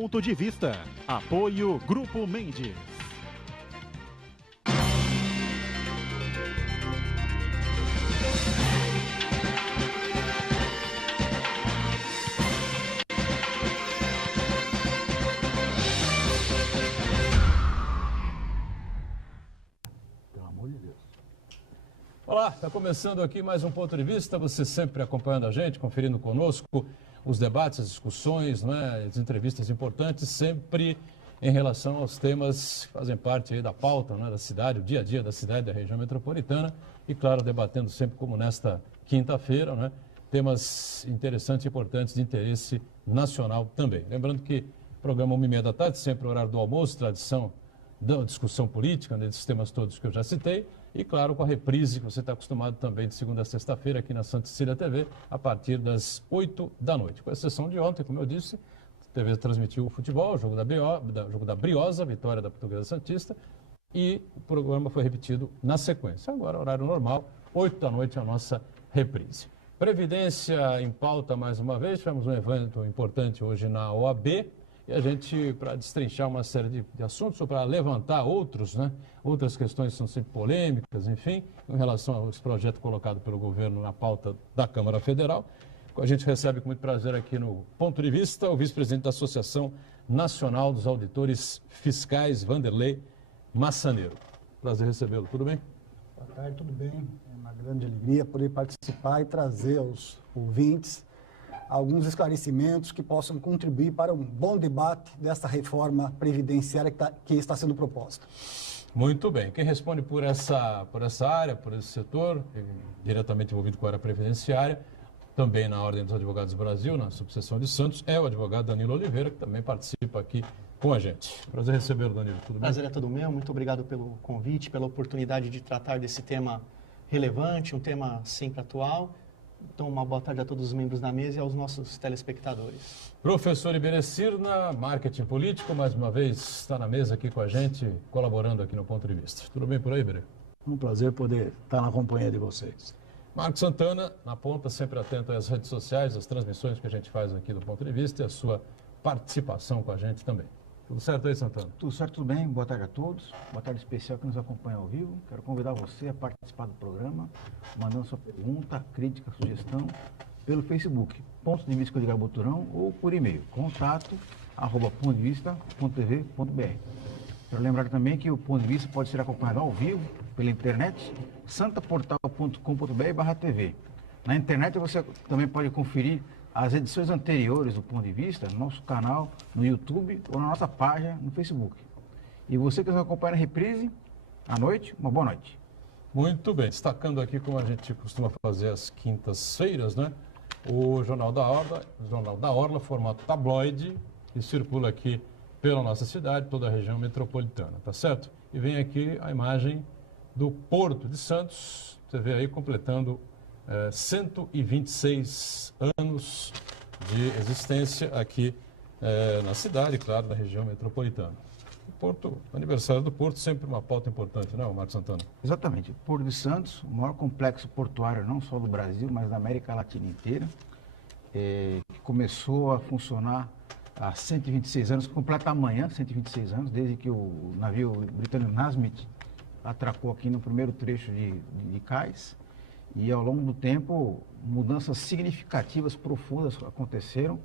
Ponto de Vista. Apoio Grupo Mendes. Olá, está começando aqui mais um Ponto de Vista, você sempre acompanhando a gente, conferindo conosco os debates, as discussões, as entrevistas importantes, sempre em relação aos temas que fazem parte aí da pauta da cidade, o dia a dia da cidade, da região metropolitana e, claro, debatendo sempre como nesta quinta-feira, temas interessantes e importantes de interesse nacional também. Lembrando que o programa 1h30 da tarde, sempre o horário do almoço, tradição da discussão política, desses temas todos que eu já citei, e claro, com a reprise que você está acostumado também de segunda a sexta-feira aqui na Santa Cecília TV, a partir das 8 da noite. Com exceção de ontem, como eu disse, a TV transmitiu o futebol, o jogo da Briosa, vitória da Portuguesa Santista, e o programa foi repetido na sequência. Agora, horário normal, 8 da noite, a nossa reprise. Previdência em pauta mais uma vez, tivemos um evento importante hoje na OAB, e a gente, para destrinchar uma série de assuntos, ou para levantar outros, outras questões que são sempre polêmicas, enfim, em relação a esse projeto colocado pelo governo na pauta da Câmara Federal. A gente recebe com muito prazer aqui no Ponto de Vista o vice-presidente da Associação Nacional dos Auditores Fiscais, Vanderlei Massaneiro. Prazer recebê-lo, tudo bem? Boa tarde, tudo bem? É uma grande alegria poder participar e trazer aos ouvintes alguns esclarecimentos que possam contribuir para um bom debate dessa reforma previdenciária que está sendo proposta. Muito bem. Quem responde por essa área, por esse setor, diretamente envolvido com a área previdenciária, também na Ordem dos Advogados do Brasil, na subseção de Santos, é o advogado Danilo Oliveira, que também participa aqui com a gente. Prazer recebê-lo, Danilo. Tudo bem? Prazer é todo meu. Muito obrigado pelo convite, pela oportunidade de tratar desse tema relevante, um tema sempre atual. Então, uma boa tarde a todos os membros da mesa e aos nossos telespectadores. Professor Iberê Cirna, marketing político, mais uma vez está na mesa aqui com a gente, colaborando aqui no Ponto de Vista. Tudo bem por aí, Iberê? Um prazer poder estar na companhia de vocês. Marcos Santana, na ponta, sempre atento às redes sociais, às transmissões que a gente faz aqui do Ponto de Vista e a sua participação com a gente também. Tudo certo aí, Santana? Tudo certo, tudo bem. Boa tarde a todos. Boa tarde especial que nos acompanha ao vivo. Quero convidar você a participar do programa, mandando sua pergunta, crítica, sugestão, pelo Facebook, Ponto de Vista Código Boturão, ou por e-mail, contato@pontodevista.tv.br. Quero lembrar também que o Ponto de Vista pode ser acompanhado ao vivo, pela internet, santaportal.com.br/tv. Na internet você também pode conferir as edições anteriores do Ponto de Vista no nosso canal no YouTube ou na nossa página no Facebook. E você que nos acompanha na reprise, à noite, uma boa noite. Muito bem, destacando aqui como a gente costuma fazer às quintas-feiras, o Jornal da Orla, formato tabloide, que circula aqui pela nossa cidade, toda a região metropolitana, tá certo? E vem aqui a imagem do Porto de Santos, você vê aí completando 126 anos de existência aqui na cidade, claro, da região metropolitana. O aniversário do Porto, sempre uma pauta importante, não é, Marcos Santana? Exatamente. O Porto de Santos, o maior complexo portuário não só do Brasil, mas da América Latina inteira, que começou a funcionar há 126 anos, completa amanhã 126 anos, desde que o navio britânico Nasmith atracou aqui no primeiro trecho de cais. E ao longo do tempo, mudanças significativas, profundas aconteceram,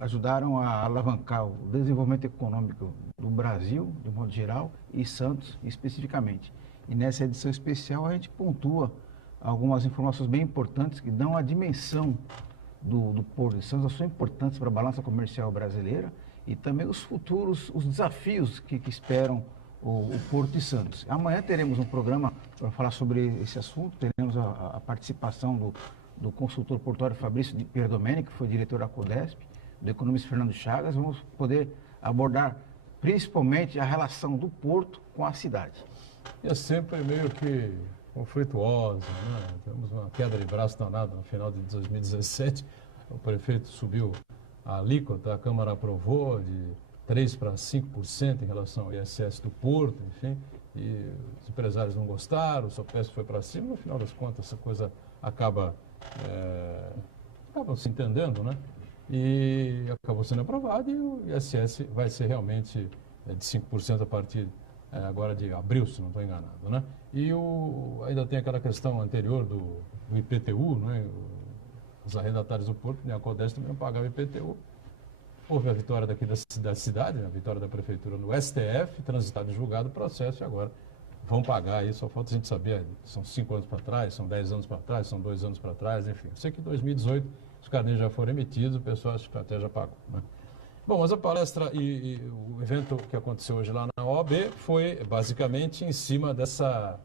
ajudaram a alavancar o desenvolvimento econômico do Brasil, de modo geral, e Santos especificamente. E nessa edição especial a gente pontua algumas informações bem importantes que dão a dimensão do Porto de Santos, a sua importância para a balança comercial brasileira e também os futuros, os desafios que esperam o Porto de Santos. Amanhã teremos um programa para falar sobre esse assunto, teremos a participação do consultor portuário Fabrício Pierdomenico, que foi diretor da Codesp, do economista Fernando Chagas. Vamos poder abordar principalmente a relação do Porto com a cidade. E é sempre meio que conflituosa, Temos uma queda de braço danada no final de 2017, o prefeito subiu a alíquota, a Câmara aprovou de 3% para 5% em relação ao ISS do Porto, enfim, e os empresários não gostaram, o Sopesp foi para cima, no final das contas essa coisa acaba se entendendo, e acabou sendo aprovado, e o ISS vai ser realmente de 5% a partir agora de abril, se não estou enganado, né? E ainda tem aquela questão anterior do IPTU, né? Os arrendatários do Porto, nem a CODES também não pagavam IPTU. Houve a vitória daqui da cidade, a vitória da prefeitura no STF, transitado e julgado o processo, e agora vão pagar aí, só falta a gente saber, são 5 anos para trás, são 10 anos para trás, são 2 anos para trás, enfim. Eu sei que em 2018 os carnês já foram emitidos, o pessoal até já pagou, né? Bom, mas a palestra e o evento que aconteceu hoje lá na OAB foi basicamente em cima dessa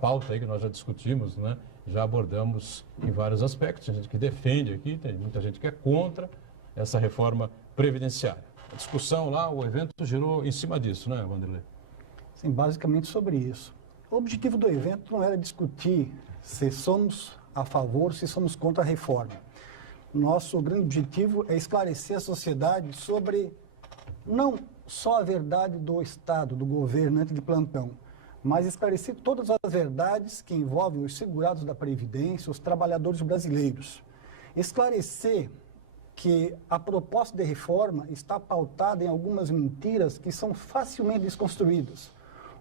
pauta aí que nós já discutimos, né? Já abordamos em vários aspectos. Tem gente que defende aqui, tem muita gente que é contra essa reforma previdenciária. A discussão lá, o evento girou em cima disso, né, Wanderlei? Sim, basicamente sobre isso. O objetivo do evento não era discutir se somos a favor, se somos contra a reforma. Nosso grande objetivo é esclarecer a sociedade sobre não só a verdade do Estado, do governante de plantão, mas esclarecer todas as verdades que envolvem os segurados da Previdência, os trabalhadores brasileiros. Esclarecer que a proposta de reforma está pautada em algumas mentiras que são facilmente desconstruídas.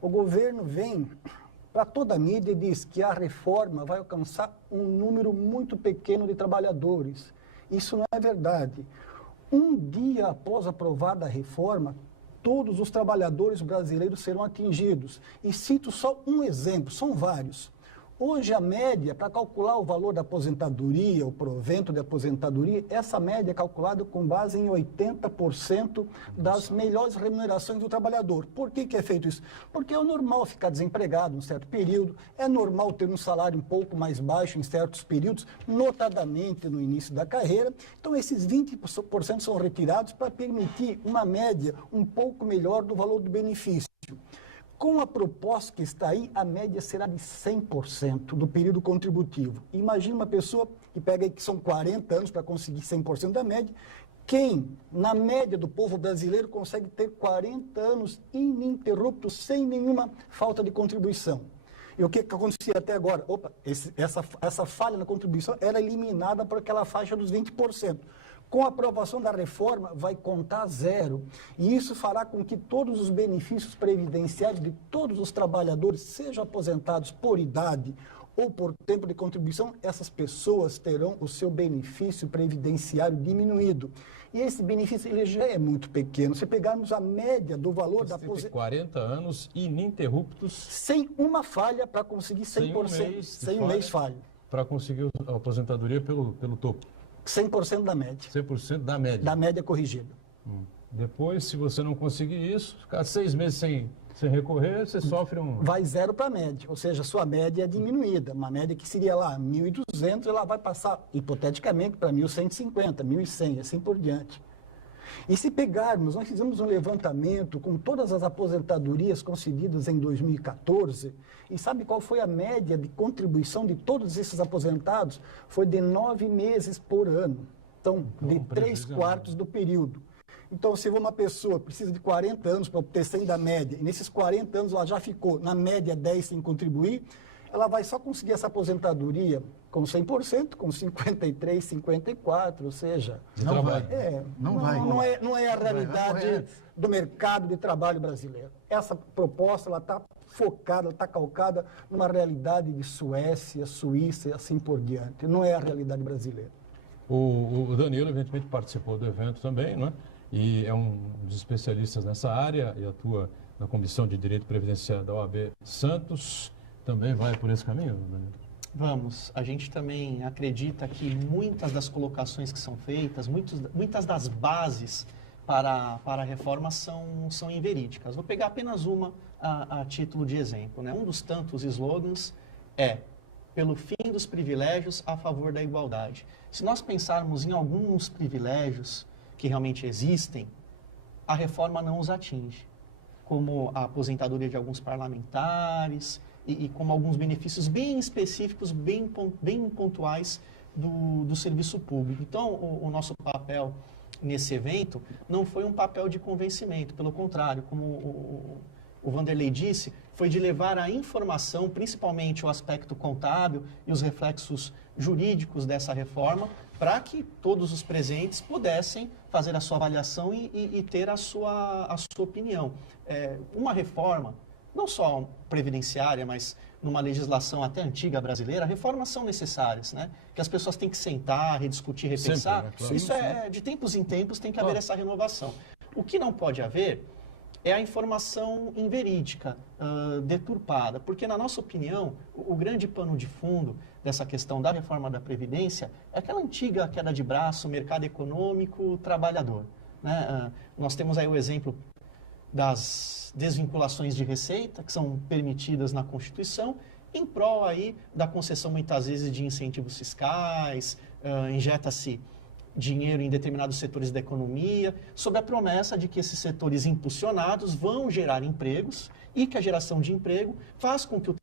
O governo vem para toda a mídia e diz que a reforma vai alcançar um número muito pequeno de trabalhadores. Isso não é verdade. Um dia após aprovada a reforma, todos os trabalhadores brasileiros serão atingidos. E cito só um exemplo, são vários. Hoje a média, para calcular o valor da aposentadoria, o provento de aposentadoria, essa média é calculada com base em 80% das melhores remunerações do trabalhador. Por que é feito isso? Porque é normal ficar desempregado em um certo período, é normal ter um salário um pouco mais baixo em certos períodos, notadamente no início da carreira. Então esses 20% são retirados para permitir uma média um pouco melhor do valor do benefício. Com a proposta que está aí, a média será de 100% do período contributivo. Imagina uma pessoa que pega aí que são 40 anos para conseguir 100% da média. Quem, na média do povo brasileiro, consegue ter 40 anos ininterruptos, sem nenhuma falta de contribuição? E o que acontecia até agora? Essa falha na contribuição era eliminada por aquela faixa dos 20%. Com a aprovação da reforma, vai contar zero. E isso fará com que todos os benefícios previdenciários de todos os trabalhadores, sejam aposentados por idade ou por tempo de contribuição, essas pessoas terão o seu benefício previdenciário diminuído. E esse benefício ele já é muito pequeno. Se pegarmos a média do valor da aposentadoria... 40 anos ininterruptos. Sem uma falha para conseguir 100%. Sem um mês falha. Para conseguir a aposentadoria pelo topo. 100% da média. 100% da média. Da média corrigida. Depois, se você não conseguir isso, ficar 6 meses sem recorrer, você sofre um... Vai zero para a média, ou seja, sua média é diminuída. Uma média que seria lá 1.200, ela vai passar, hipoteticamente, para 1.150, 1.100, assim por diante. E se pegarmos, nós fizemos um levantamento com todas as aposentadorias concedidas em 2014, e sabe qual foi a média de contribuição de todos esses aposentados? Foi de 9 meses por ano. Então, de 3/4 do período. Então, se uma pessoa precisa de 40 anos para obter 100 da média, e nesses 40 anos ela já ficou, na média, 10 sem contribuir, ela vai só conseguir essa aposentadoria com 100%, com 53, 54, ou seja... Não vai. Não é a realidade do mercado de trabalho brasileiro. Essa proposta está focada, está calcada numa realidade de Suécia, Suíça e assim por diante. Não é a realidade brasileira. O Danilo, evidentemente, participou do evento também, né? E é um dos especialistas nessa área e atua na Comissão de Direito Previdenciário da OAB Santos. Também vai por esse caminho, Danilo? Vamos. A gente também acredita que muitas das colocações que são feitas, muitas das bases para a reforma são inverídicas. Vou pegar apenas uma a título de exemplo, né? Um dos tantos slogans é pelo fim dos privilégios a favor da igualdade. Se nós pensarmos em alguns privilégios que realmente existem, a reforma não os atinge, como a aposentadoria de alguns parlamentares e como alguns benefícios bem específicos, bem pontuais do serviço público. Então, o nosso papel nesse evento não foi um papel de convencimento, pelo contrário, como o Vanderlei disse, foi de levar a informação, principalmente o aspecto contábil e os reflexos jurídicos dessa reforma, para que todos os presentes pudessem fazer a sua avaliação e ter a sua opinião. Uma reforma, não só previdenciária, mas numa legislação até antiga brasileira, reformas são necessárias, né? Que as pessoas têm que sentar, rediscutir, repensar. Sempre, claro. Isso de tempos em tempos tem que haver essa renovação. O que não pode haver é a informação inverídica, deturpada, porque, na nossa opinião, o grande pano de fundo dessa questão da reforma da Previdência é aquela antiga queda de braço, mercado econômico, trabalhador, né? Nós temos aí o exemplo das desvinculações de receita, que são permitidas na Constituição, em prol aí da concessão, muitas vezes, de incentivos fiscais, injeta-se dinheiro em determinados setores da economia, sob a promessa de que esses setores impulsionados vão gerar empregos e que a geração de emprego faz com que o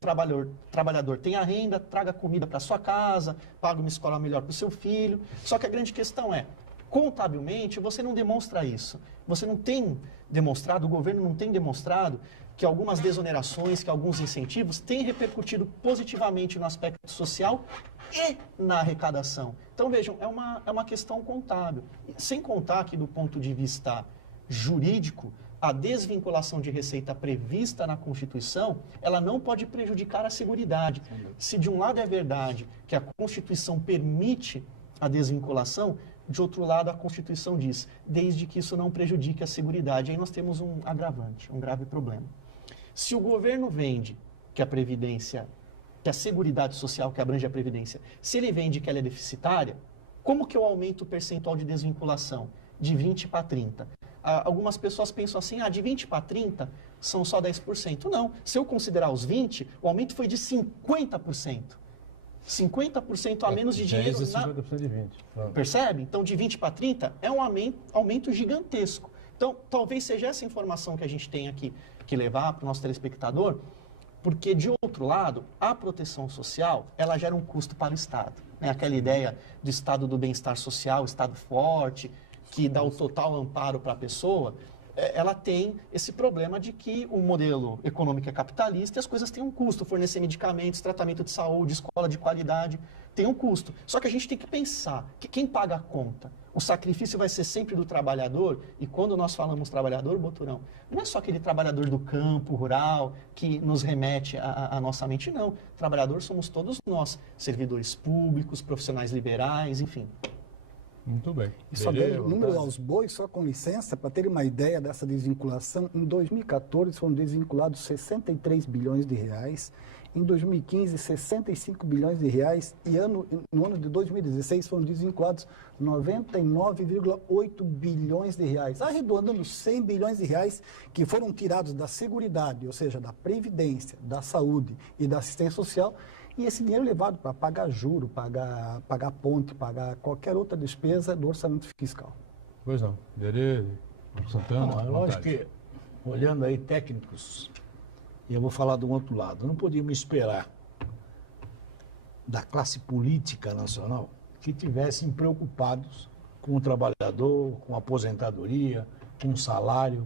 trabalhador tenha renda, traga comida para sua casa, pague uma escola melhor para o seu filho. Só que a grande questão é, contabilmente, você não demonstra isso. Você não tem demonstrado, o governo não tem demonstrado que algumas desonerações, que alguns incentivos têm repercutido positivamente no aspecto social e na arrecadação. Então, vejam, é uma questão contábil. Sem contar que, do ponto de vista jurídico, a desvinculação de receita prevista na Constituição, ela não pode prejudicar a seguridade. Se de um lado é verdade que a Constituição permite a desvinculação, de outro lado a Constituição diz, desde que isso não prejudique a seguridade. Aí nós temos um agravante, um grave problema. Se o governo vende que a Previdência, que a Seguridade Social que abrange a Previdência, se ele vende que ela é deficitária, como que eu aumento o percentual de desvinculação? De 20 para 30. Algumas pessoas pensam assim, de 20 para 30 são só 10%. Não, se eu considerar os 20, o aumento foi de 50%. 50% a menos de dinheiro. 10 e 50% de 20. Percebe? Então, de 20 para 30 é um aumento gigantesco. Então, talvez seja essa informação que a gente tem aqui que levar para o nosso telespectador, porque, de outro lado, a proteção social, ela gera um custo para o Estado. Né? Aquela ideia do Estado do bem-estar social, Estado forte, que dá o total amparo para a pessoa, ela tem esse problema de que o modelo econômico é capitalista e as coisas têm um custo. Fornecer medicamentos, tratamento de saúde, escola de qualidade, tem um custo. Só que a gente tem que pensar que quem paga a conta, o sacrifício vai ser sempre do trabalhador, e quando nós falamos trabalhador, Boturão, não é só aquele trabalhador do campo, rural, que nos remete à nossa mente, não. Trabalhador somos todos nós, servidores públicos, profissionais liberais, enfim. Muito bem. E só dando número aos bois, só com licença, para ter uma ideia dessa desvinculação, em 2014 foram desvinculados 63 bilhões de reais, em 2015 65 bilhões de reais e no ano de 2016 foram desvinculados 99,8 bilhões de reais, arredondando 100 bilhões de reais que foram tirados da Seguridade, ou seja, da Previdência, da Saúde e da Assistência Social. E esse dinheiro levado para pagar juro, pagar ponte, pagar qualquer outra despesa do orçamento fiscal. Pois não. Derê, Santana. Não, é lógico que, olhando aí técnicos, e eu vou falar do outro lado, não podíamos esperar da classe política nacional que tivessem preocupados com o trabalhador, com a aposentadoria, com o salário.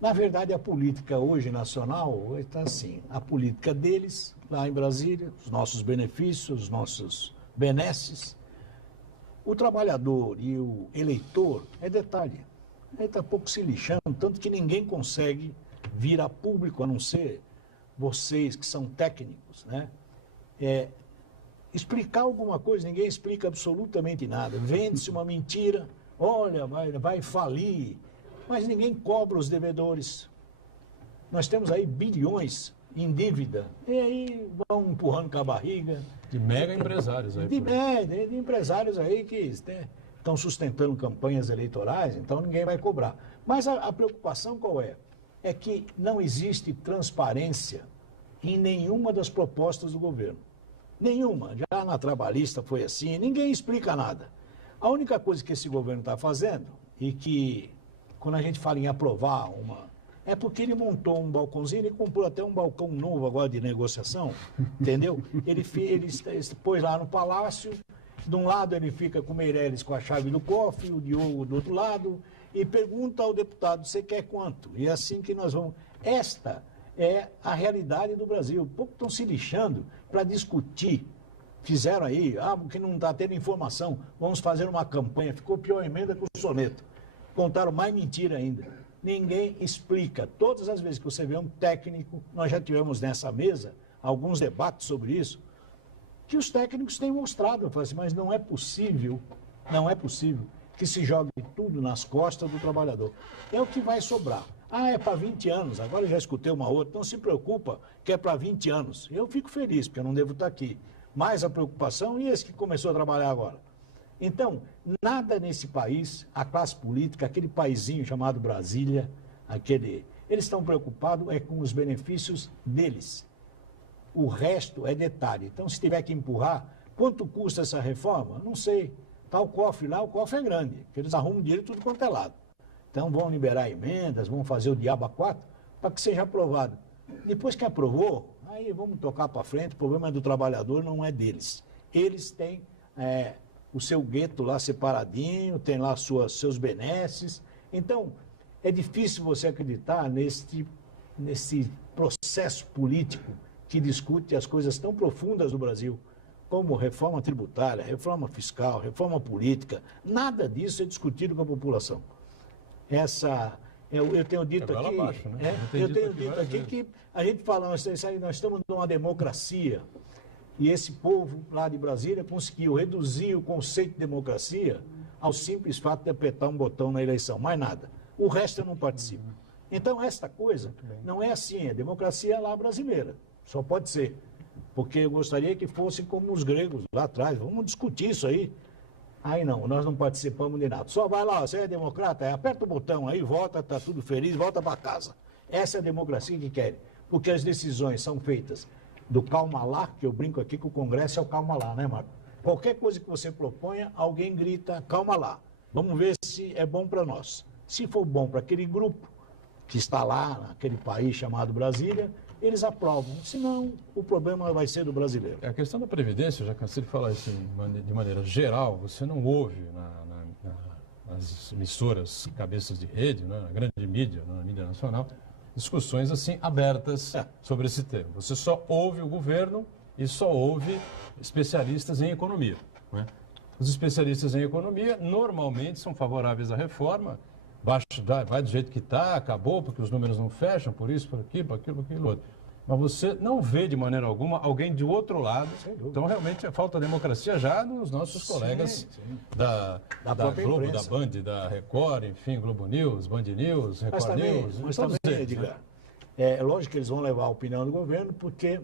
Na verdade, a política hoje nacional está assim, a política deles, lá em Brasília, os nossos benefícios, os nossos benesses. O trabalhador e o eleitor é detalhe. Ele está pouco se lixando, tanto que ninguém consegue vir a público, a não ser vocês que são técnicos, né? Explicar alguma coisa, ninguém explica absolutamente nada. Vende-se uma mentira, olha, vai falir. Mas ninguém cobra os devedores. Nós temos aí bilhões em dívida. E aí vão empurrando com a barriga. De mega empresários aí. De empresários aí que estão sustentando campanhas eleitorais, então ninguém vai cobrar. Mas a preocupação qual é? É que não existe transparência em nenhuma das propostas do governo. Nenhuma. Já na trabalhista foi assim, ninguém explica nada. A única coisa que esse governo está fazendo, e que quando a gente fala em aprovar é porque ele montou um balcãozinho, ele comprou até um balcão novo agora de negociação, entendeu? Ele pôs lá no Palácio, de um lado ele fica com o Meirelles com a chave do cofre, o Diogo do outro lado, e pergunta ao deputado, você quer quanto? E é assim que nós vamos... Esta é a realidade do Brasil. Pouco estão se lixando para discutir. Fizeram aí, porque não está tendo informação, vamos fazer uma campanha. Ficou pior a emenda que o soneto. Contaram mais mentira ainda. Ninguém explica. Todas as vezes que você vê um técnico, nós já tivemos nessa mesa alguns debates sobre isso, que os técnicos têm mostrado. Eu falo assim, mas não é possível que se jogue tudo nas costas do trabalhador. É o que vai sobrar. É para 20 anos. Agora eu já escutei uma outra. Não se preocupa que é para 20 anos. Eu fico feliz, porque eu não devo estar aqui. Mas a preocupação, e esse que começou a trabalhar agora? Então, nada nesse país, a classe política, aquele paizinho chamado Brasília, eles estão preocupados com os benefícios deles. O resto é detalhe. Então, se tiver que empurrar, quanto custa essa reforma? Não sei. Está o cofre lá, o cofre é grande, porque eles arrumam dinheiro tudo quanto é lado. Então, vão liberar emendas, vão fazer o diabo a 4 para que seja aprovado. Depois que aprovou, aí vamos tocar para frente, o problema é do trabalhador, não é deles. Eles têm o seu gueto lá separadinho, tem lá seus benesses. Então, é difícil você acreditar nesse processo político que discute as coisas tão profundas do Brasil, como reforma tributária, reforma fiscal, reforma política. Nada disso é discutido com a população. Eu tenho dito aqui, abaixo, né? Que a gente fala, nós estamos numa democracia, e esse povo lá de Brasília conseguiu reduzir o conceito de democracia ao simples fato de apertar um botão na eleição, mais nada. O resto eu não participo. Então, esta coisa não é assim, é democracia lá brasileira, só pode ser. Porque eu gostaria que fosse como os gregos lá atrás, vamos discutir isso aí. Aí não, nós não participamos de nada. Só vai lá, você é democrata, aperta o botão aí, vota, está tudo feliz, volta para casa. Essa é a democracia que querem. Porque as decisões são feitas do calma lá, que eu brinco aqui que o Congresso é o calma lá, né, Marco? Qualquer coisa que você proponha, alguém grita, calma lá. Vamos ver se é bom para nós. Se for bom para aquele grupo que está lá, naquele país chamado Brasília, eles aprovam. Senão, o problema vai ser do brasileiro. A questão da Previdência, eu já cansei de falar isso de maneira geral, você não ouve nas emissoras, cabeças de rede, né, na grande mídia, na mídia nacional, discussões assim abertas sobre esse tema. Você só ouve o governo e só ouve especialistas em economia, né? Os especialistas em economia normalmente são favoráveis à reforma, vai do jeito que está, acabou, porque os números não fecham, por isso, por aqui, por aquilo, por aquilo outro. Mas você não vê de maneira alguma alguém de outro lado. Então, realmente, falta democracia já nos nossos colegas da Globo, imprensa, da Band, da Record, enfim, Globo News, Band News, Record News. Mas também, Edgar, é lógico que eles vão levar a opinião do governo, porque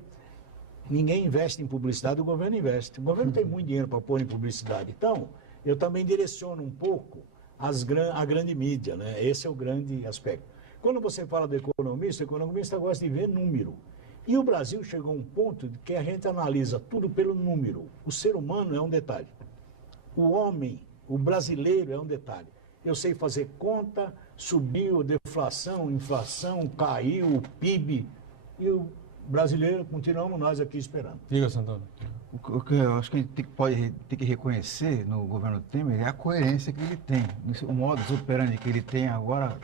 ninguém investe em publicidade, o governo investe. O governo tem muito dinheiro para pôr em publicidade. Então, eu também direciono um pouco a grande mídia, né? Esse é o grande aspecto. Quando você fala do economista, o economista gosta de ver número. E o Brasil chegou a um ponto de que a gente analisa tudo pelo número. O ser humano é um detalhe. O homem, o brasileiro é um detalhe. Eu sei fazer conta, subiu a deflação, inflação, caiu o PIB. E o brasileiro, continuamos nós aqui esperando. Diga, Santana. O que eu acho que a gente pode ter que reconhecer no governo Temer é a coerência que ele tem, o modus operandi que ele tem agora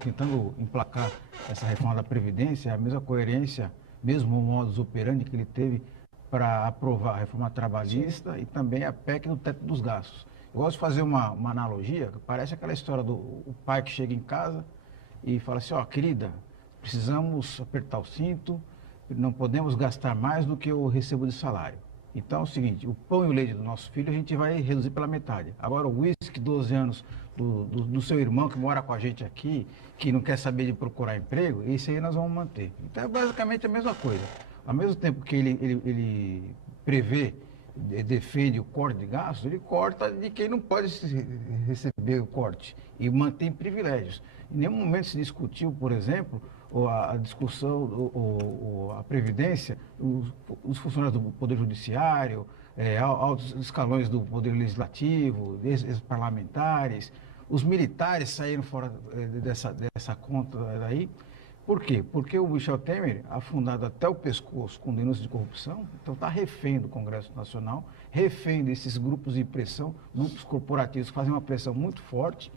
tentando emplacar essa reforma da Previdência, é a mesma coerência, mesmo o modus operandi que ele teve para aprovar a reforma trabalhista e também a PEC do teto dos gastos. Eu gosto de fazer uma analogia, que parece aquela história do pai que chega em casa e fala assim, querida, precisamos apertar o cinto, não podemos gastar mais do que eu recebo de salário. Então é o seguinte, o pão e o leite do nosso filho a gente vai reduzir pela metade. Agora o uísque, 12 anos, do seu irmão que mora com a gente aqui, que não quer saber de procurar emprego, isso aí nós vamos manter. Então é basicamente a mesma coisa. Ao mesmo tempo que ele prevê, defende o corte de gastos, ele corta de quem não pode receber o corte e mantém privilégios. Em nenhum momento se discutiu, por exemplo, a discussão, a previdência, os funcionários do Poder Judiciário, altos escalões do Poder Legislativo, os parlamentares, os militares saíram fora dessa conta daí. Por quê? Porque o Michel Temer, afundado até o pescoço com denúncias de corrupção, então está refém do Congresso Nacional, refém desses grupos de pressão, grupos corporativos que fazem uma pressão muito forte,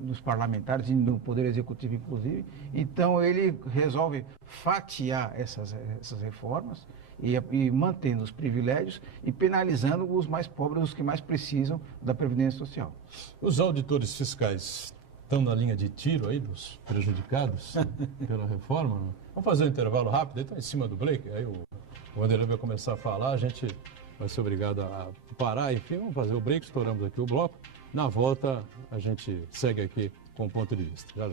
nos parlamentares e no Poder Executivo, inclusive. Então, ele resolve fatiar essas reformas e mantendo os privilégios e penalizando os mais pobres, os que mais precisam da Previdência Social. Os auditores fiscais estão na linha de tiro aí dos prejudicados pela reforma? Não? Vamos fazer um intervalo rápido, aí está em cima do break, aí o Wanderlei vai começar a falar, a gente vai ser obrigado a parar, enfim, vamos fazer o break, estouramos aqui o bloco. Na volta, a gente segue aqui com o ponto de vista. Já.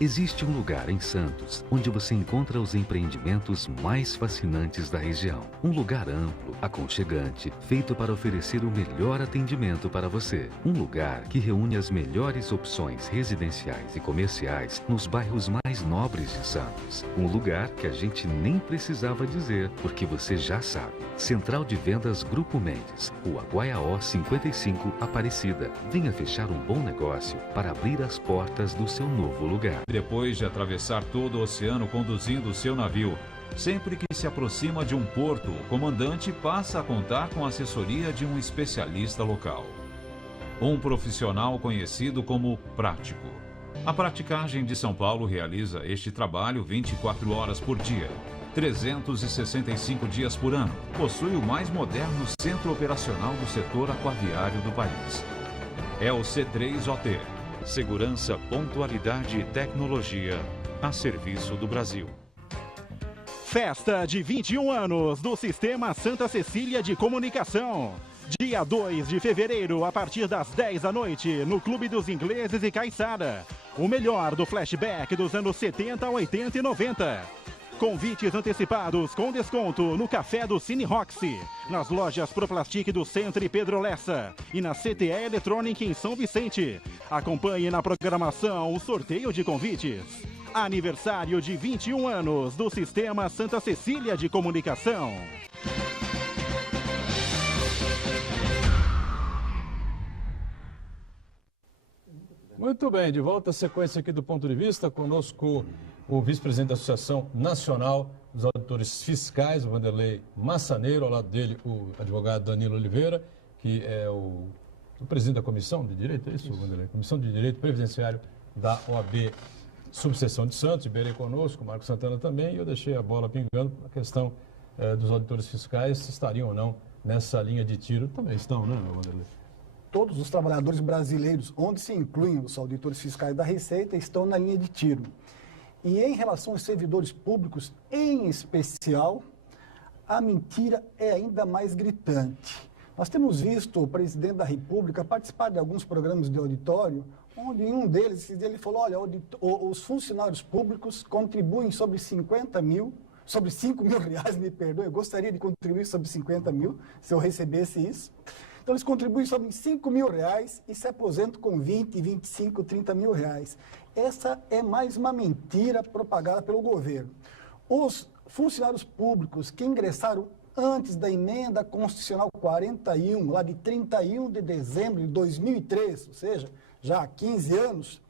Existe um lugar em Santos onde você encontra os empreendimentos mais fascinantes da região. Um lugar amplo, aconchegante, feito para oferecer o melhor atendimento para você. Um lugar que reúne as melhores opções residenciais e comerciais nos bairros mais nobres de Santos. Um lugar que a gente nem precisava dizer, porque você já sabe. Central de Vendas Grupo Mendes, Rua Guaiaó 55, Aparecida. Venha fechar um bom negócio para abrir as portas do seu novo lugar. Depois de atravessar todo o oceano conduzindo o seu navio, sempre que se aproxima de um porto, o comandante passa a contar com a assessoria de um especialista local. Um profissional conhecido como prático. A Praticagem de São Paulo realiza este trabalho 24 horas por dia, 365 dias por ano. Possui o mais moderno centro operacional do setor aquaviário do país. É o C3OT. Segurança, pontualidade e tecnologia a serviço do Brasil. Festa de 21 anos do Sistema Santa Cecília de Comunicação. Dia 2 de fevereiro, a partir das 10 da noite, no Clube dos Ingleses e Caiçara. O melhor do flashback dos anos 70, 80 e 90. Convites antecipados com desconto no Café do Cine Roxy, nas lojas Proplastic do Centro e Pedro Lessa e na CTE Electronic em São Vicente. Acompanhe na programação o sorteio de convites. Aniversário de 21 anos do Sistema Santa Cecília de Comunicação. Muito bem, de volta à sequência aqui do Ponto de Vista, conosco o vice-presidente da Associação Nacional dos Auditores Fiscais, o Wanderlei Massaneiro, ao lado dele o advogado Danilo Oliveira, que é o presidente da Comissão de Direito, é isso, Wanderlei? Comissão de Direito Previdenciário da OAB Subseção de Santos, Iberê conosco, Marco Santana também, e eu deixei a bola pingando a questão dos auditores fiscais, se estariam ou não nessa linha de tiro. Também estão, né, Wanderlei? Todos os trabalhadores brasileiros, onde se incluem os auditores fiscais da Receita, estão na linha de tiro. E em relação aos servidores públicos, em especial, a mentira é ainda mais gritante. Nós temos visto o presidente da República participar de alguns programas de auditório, onde em um deles ele falou, olha, os funcionários públicos contribuem sobre 5 mil reais, me perdoe, eu gostaria de contribuir sobre 50 mil, se eu recebesse isso. Então, eles contribuem sobre 5 mil reais e se aposentam com 20, 25, 30 mil reais. Essa é mais uma mentira propagada pelo governo. Os funcionários públicos que ingressaram antes da emenda constitucional 41, lá de 31 de dezembro de 2003, ou seja, já há 15 anos,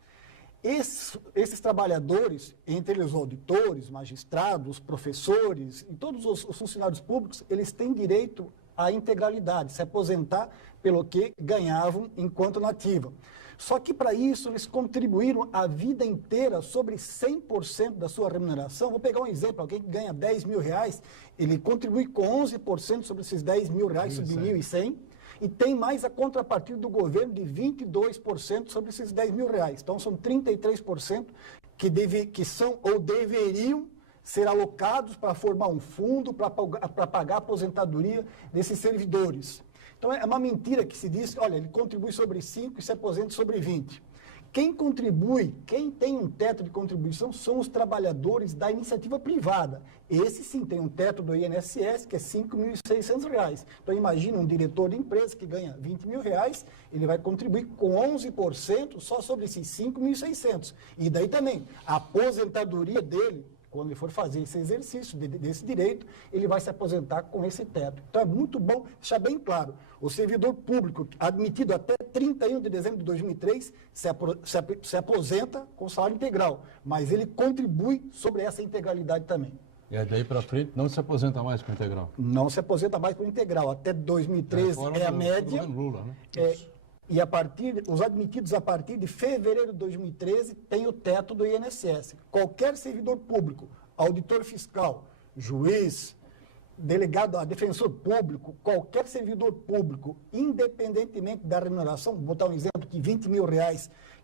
esses trabalhadores, entre eles os auditores, magistrados, professores e todos os funcionários públicos, eles têm direito à integralidade, se aposentar pelo que ganhavam enquanto nativa. Só que para isso eles contribuíram a vida inteira sobre 100% da sua remuneração. Vou pegar um exemplo, alguém que ganha 10 mil reais, ele contribui com 11% sobre esses 10 mil reais, sobre 1.100, e tem mais a contrapartida do governo de 22% sobre esses 10 mil reais. Então são 33% que são ou deveriam ser alocados para formar um fundo para pagar a aposentadoria desses servidores. Então, é uma mentira que se diz, olha, ele contribui sobre 5 e se aposenta sobre 20. Quem contribui, quem tem um teto de contribuição, são os trabalhadores da iniciativa privada. Esse sim tem um teto do INSS, que é R$ 5.600. Então, imagina um diretor de empresa que ganha 20 mil reais, ele vai contribuir com 11% só sobre esses 5.600. E daí também, a aposentadoria dele, quando ele for fazer esse exercício desse direito, ele vai se aposentar com esse teto. Então, é muito bom deixar bem claro, o servidor público admitido até 31 de dezembro de 2003 se aposenta com salário integral, mas ele contribui sobre essa integralidade também. E aí daí para frente não se aposenta mais com integral. Não se aposenta mais por integral. Até 2013 é a média. Lula, né? E os admitidos a partir de fevereiro de 2013 têm o teto do INSS. Qualquer servidor público, auditor fiscal, juiz, delegado, defensor público, qualquer servidor público, independentemente da remuneração, vou botar um exemplo que R$20 mil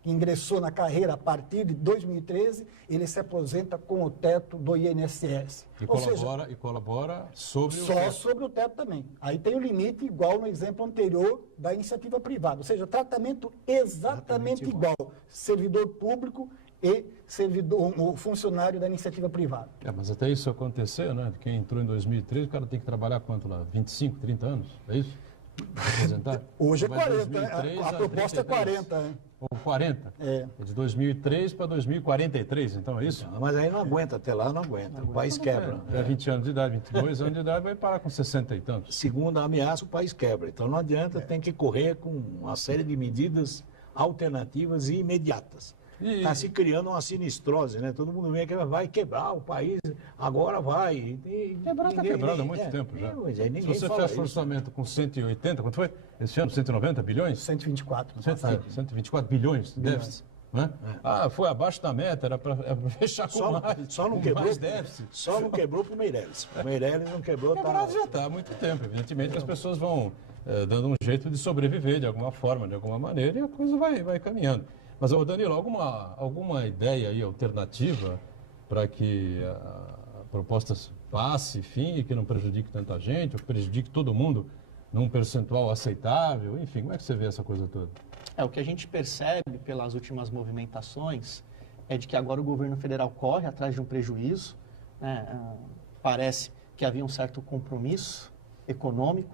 que ingressou na carreira a partir de 2013, ele se aposenta com o teto do INSS. E colabora sobre o só teto. sobre o teto também. Aí tem o limite igual no exemplo anterior da iniciativa privada, ou seja, tratamento exatamente igual. Servidor público e o funcionário da iniciativa privada. Mas até isso acontecer, né? Quem entrou em 2013, o cara tem que trabalhar quanto lá? 25, 30 anos? É isso? Aposentar? Hoje é Vai 40, 2003 a proposta 33. é 40. Né? Ou 40? É. De 2003 para 2043, então é isso? Mas aí não aguenta, até lá não aguenta. O país quebra. É 20 anos de idade, 22 anos de idade, vai parar com 60 e tantos. Segunda ameaça, o país quebra. Então não adianta, tem que correr com uma série de medidas alternativas e imediatas. Está se criando uma sinistrose, né? Todo mundo vem que vai quebrar o país, agora vai. Está quebrado há muito tempo já. Se você fecha o orçamento com 180, quanto foi? Esse ano, 190 bilhões? 124. 124 bilhões de déficit. Né? Foi abaixo da meta, era para fechar com mais. Só não quebrou, mais déficit. Só não quebrou para o Meirelles. O Meirelles não quebrou. Quebrado já está há muito tempo. Evidentemente as pessoas vão dando um jeito de sobreviver de alguma forma, de alguma maneira, e a coisa vai caminhando. Mas, Danilo, alguma ideia aí alternativa para que a proposta passe, enfim, e que não prejudique tanta gente, ou que prejudique todo mundo num percentual aceitável? Enfim, como é que você vê essa coisa toda? O que a gente percebe pelas últimas movimentações é de que agora o governo federal corre atrás de um prejuízo, né? Parece que havia um certo compromisso econômico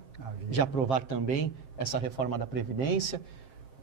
de aprovar também essa reforma da Previdência.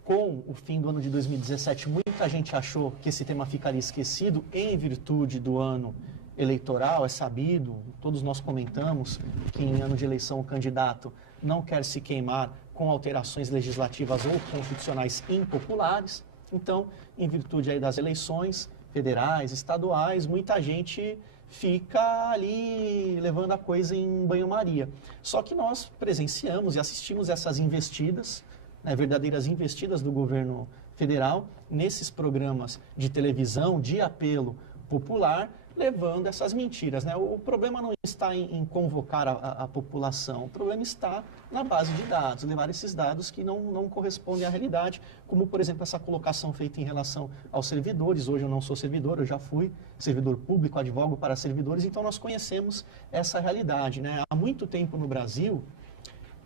Com o fim do ano de 2017, muita gente achou que esse tema ficaria esquecido em virtude do ano eleitoral. É sabido, todos nós comentamos que em ano de eleição o candidato não quer se queimar com alterações legislativas ou constitucionais impopulares. Então, em virtude aí das eleições federais, estaduais, muita gente fica ali levando a coisa em banho-maria. Só que nós presenciamos e assistimos essas investidas, verdadeiras investidas do governo federal nesses programas de televisão, de apelo popular, levando essas mentiras. O problema não está em convocar a população, o problema está na base de dados, levar esses dados que não correspondem à realidade, como, por exemplo, essa colocação feita em relação aos servidores. Hoje eu não sou servidor, eu já fui servidor público, advogo para servidores, então nós conhecemos essa realidade. Há muito tempo no Brasil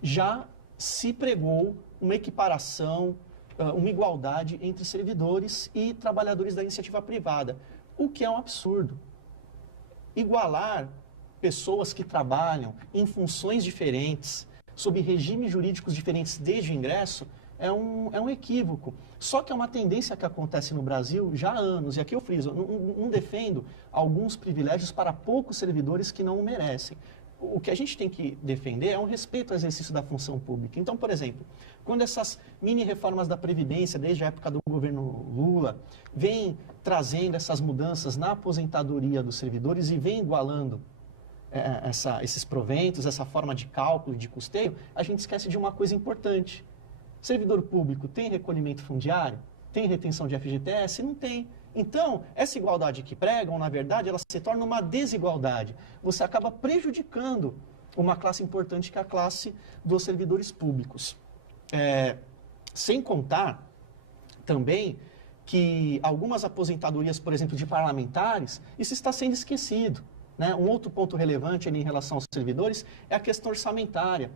já se pregou uma equiparação, uma igualdade entre servidores e trabalhadores da iniciativa privada, o que é um absurdo. Igualar pessoas que trabalham em funções diferentes, sob regimes jurídicos diferentes desde o ingresso, é um equívoco. Só que é uma tendência que acontece no Brasil já há anos, e aqui eu friso, não defendo alguns privilégios para poucos servidores que não o merecem. O que a gente tem que defender é um respeito ao exercício da função pública. Então, por exemplo, quando essas mini-reformas da Previdência, desde a época do governo Lula, vêm trazendo essas mudanças na aposentadoria dos servidores e vem igualando esses proventos, essa forma de cálculo e de custeio, a gente esquece de uma coisa importante. Servidor público tem recolhimento fundiário? Tem retenção de FGTS? Não tem. Então, essa igualdade que pregam, na verdade, ela se torna uma desigualdade. Você acaba prejudicando uma classe importante, que é a classe dos servidores públicos. Sem contar também que algumas aposentadorias, por exemplo, de parlamentares, isso está sendo esquecido. Um outro ponto relevante ali em relação aos servidores é a questão orçamentária.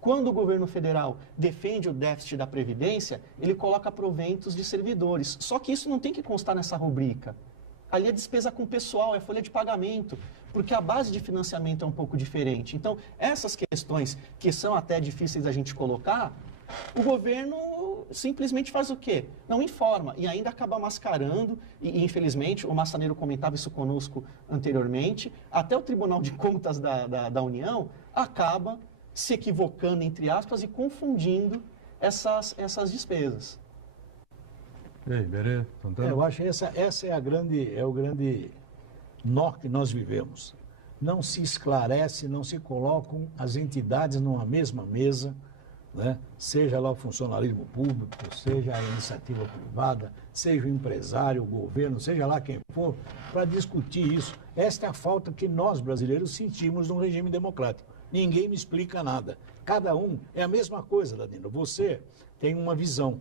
Quando o governo federal defende o déficit da Previdência, ele coloca proventos de servidores. Só que isso não tem que constar nessa rubrica. Ali é despesa com pessoal, é folha de pagamento, porque a base de financiamento é um pouco diferente. Então, essas questões que são até difíceis da gente colocar, o governo simplesmente faz o quê? Não informa e ainda acaba mascarando, e infelizmente, o Massaneiro comentava isso conosco anteriormente, até o Tribunal de Contas da União acaba se equivocando, entre aspas, e confundindo essas despesas. E aí, Berê, Eu acho que essa é o grande nó que nós vivemos. não se esclarece, não se colocam as entidades numa mesma mesa, né? Seja lá o funcionalismo público, seja a iniciativa privada, seja o empresário, o governo, seja lá quem for, para discutir isso. Esta é a falta que nós, brasileiros, sentimos num regime democrático. Ninguém me explica nada. Cada um é a mesma coisa, Danilo. Você tem uma visão.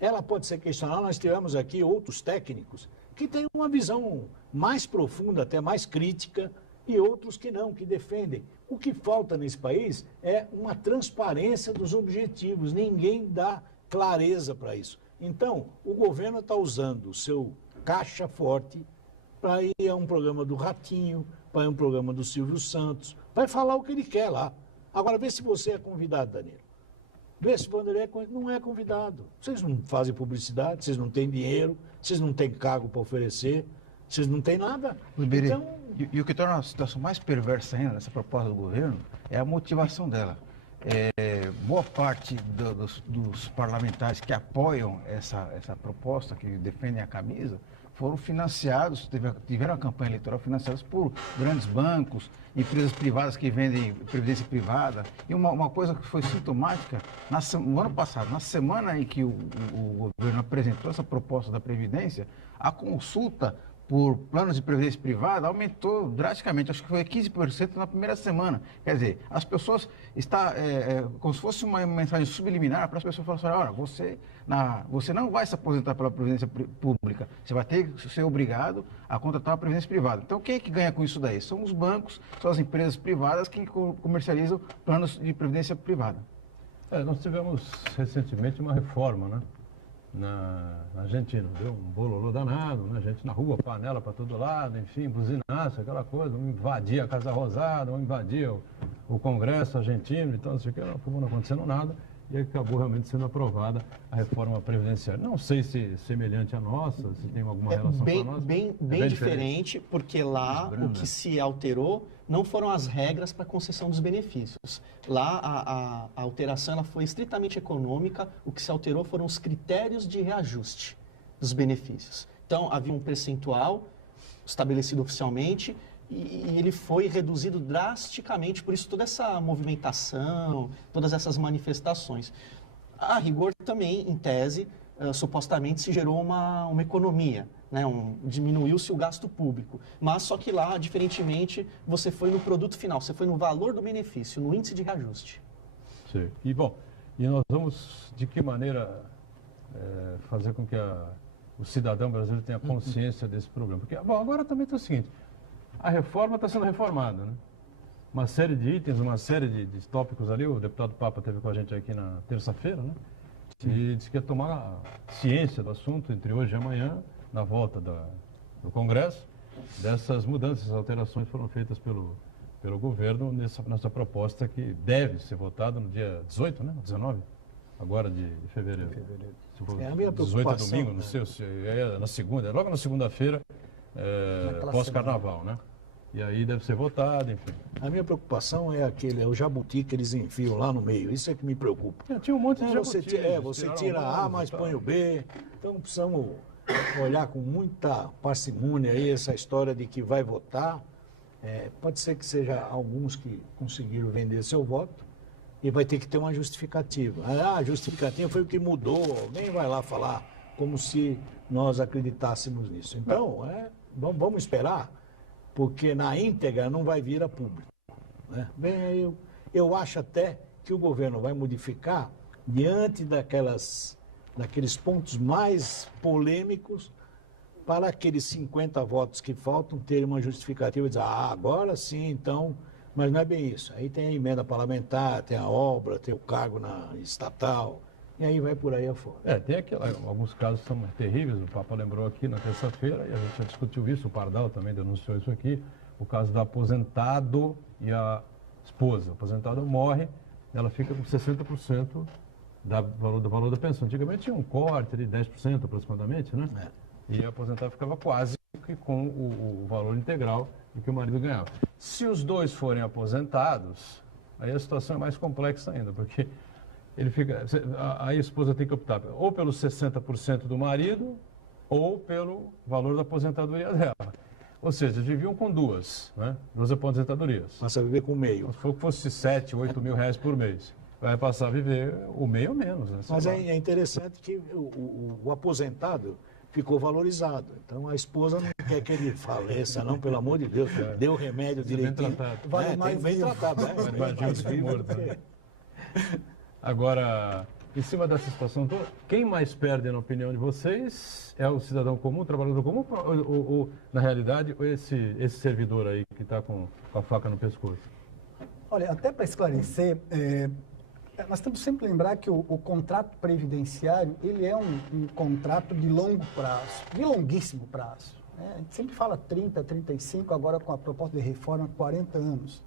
Ela pode ser questionada. Nós tivemos aqui outros técnicos que têm uma visão mais profunda, até mais crítica, e outros que não, que defendem. O que falta nesse país é uma transparência dos objetivos. Ninguém dá clareza para isso. Então, o governo está usando o seu caixa forte para ir a um programa do Ratinho, para ir a um programa do Silvio Santos, vai falar o que ele quer lá. Agora, vê se você é convidado, Danilo. Vê se o Vanderlei não é convidado. Vocês não fazem publicidade, vocês não têm dinheiro, vocês não têm cargo para oferecer, vocês não têm nada. Então... E o que torna a situação mais perversa ainda nessa proposta do governo é a motivação dela. Boa parte dos parlamentares que apoiam essa proposta, que defendem a camisa, foram financiados, tiveram a campanha eleitoral financiados por grandes bancos, empresas privadas que vendem previdência privada. E uma coisa que foi sintomática, no ano passado, na semana em que o governo apresentou essa proposta da Previdência, a consulta por planos de previdência privada aumentou drasticamente, acho que foi 15% na primeira semana. Quer dizer, as pessoas como se fosse uma mensagem subliminar para as pessoas falarem, olha, você não vai se aposentar pela previdência pública, você vai ter que ser obrigado a contratar uma previdência privada. Então, quem é que ganha com isso daí? São os bancos, são as empresas privadas que comercializam planos de previdência privada. Nós tivemos recentemente uma reforma, né? Na Argentina, deu um bololô danado, né? Gente na rua, panela para todo lado, enfim, buzinaço, aquela coisa, um invadia a Casa Rosada, um invadia o Congresso argentino, então não sei o que, não acontecendo nada, e acabou realmente sendo aprovada a reforma previdenciária. Não sei se semelhante à nossa, se tem alguma relação com a nossa. Bem diferente, porque lá o que se alterou não foram as regras para concessão dos benefícios. Lá a alteração ela foi estritamente econômica, o que se alterou foram os critérios de reajuste dos benefícios. Então, havia um percentual estabelecido oficialmente e ele foi reduzido drasticamente, por isso toda essa movimentação, todas essas manifestações. A rigor também, em tese, supostamente se gerou uma economia, né? Diminuiu-se o gasto público, mas só que lá, diferentemente, você foi no produto final, você foi no valor do benefício, no índice de reajuste. Sim. E nós vamos, de que maneira, fazer com que o cidadão brasileiro tenha consciência desse problema? Porque, agora também está o seguinte, a reforma está sendo reformada, né? Uma série de itens, uma série de tópicos ali, o deputado Papa esteve com a gente aqui na terça-feira, né? E disse que ia tomar ciência do assunto entre hoje e amanhã, na volta do Congresso, dessas mudanças, essas alterações foram feitas pelo governo nessa proposta que deve ser votada no dia 18, né? 19, agora de fevereiro. Se for a minha 18 é domingo, não sei, na segunda, logo na segunda-feira, pós-carnaval, né? E aí deve ser votado, enfim. A minha preocupação é o jabuti que eles enfiam lá no meio. Isso é que me preocupa. Tinha um monte de jabuti. Você tira A, mas põe o B. Então precisamos olhar com muita parcimônia aí essa história de que vai votar. Pode ser que seja alguns que conseguiram vender seu voto e vai ter que ter uma justificativa. A justificativa foi o que mudou. Alguém vai lá falar como se nós acreditássemos nisso. Então, vamos esperar. Porque na íntegra não vai vir a público, né? Bem, eu acho até que o governo vai modificar diante daqueles pontos mais polêmicos para aqueles 50 votos que faltam terem uma justificativa e dizer, agora sim, então, mas não é bem isso. Aí tem a emenda parlamentar, tem a obra, tem o cargo na estatal, e aí vai por aí afora. Tem alguns casos que são terríveis, o Papa lembrou aqui na terça-feira, e a gente já discutiu isso, o Pardal também denunciou isso aqui, o caso do aposentado e a esposa. O aposentado morre, ela fica com 60% do valor da pensão. Antigamente tinha um corte de 10% aproximadamente, né? E a aposentada ficava quase que com o valor integral do que o marido ganhava. Se os dois forem aposentados, aí a situação é mais complexa ainda, porque aí a esposa tem que optar ou pelos 60% do marido ou pelo valor da aposentadoria dela. Ou seja, viviam com duas aposentadorias. Passa a viver com meio. Se fosse 7, 8 mil reais por mês, vai passar a viver o meio ou menos. Né? Mas é interessante que o aposentado ficou valorizado. Então a esposa não quer que ele faleça, não, pelo amor de Deus. Deu o remédio direitinho. Bem tratado. Vale mais bem vivo. tratado. Mais vivo morto, né? Agora, em cima dessa situação toda, quem mais perde, na opinião de vocês, é o cidadão comum, o trabalhador comum, ou na realidade, esse servidor aí que está com a faca no pescoço? Olha, até para esclarecer, nós temos sempre que lembrar que o contrato previdenciário, ele é um contrato de longo prazo, de longuíssimo prazo. Né? A gente sempre fala 30, 35, agora com a proposta de reforma, 40 anos.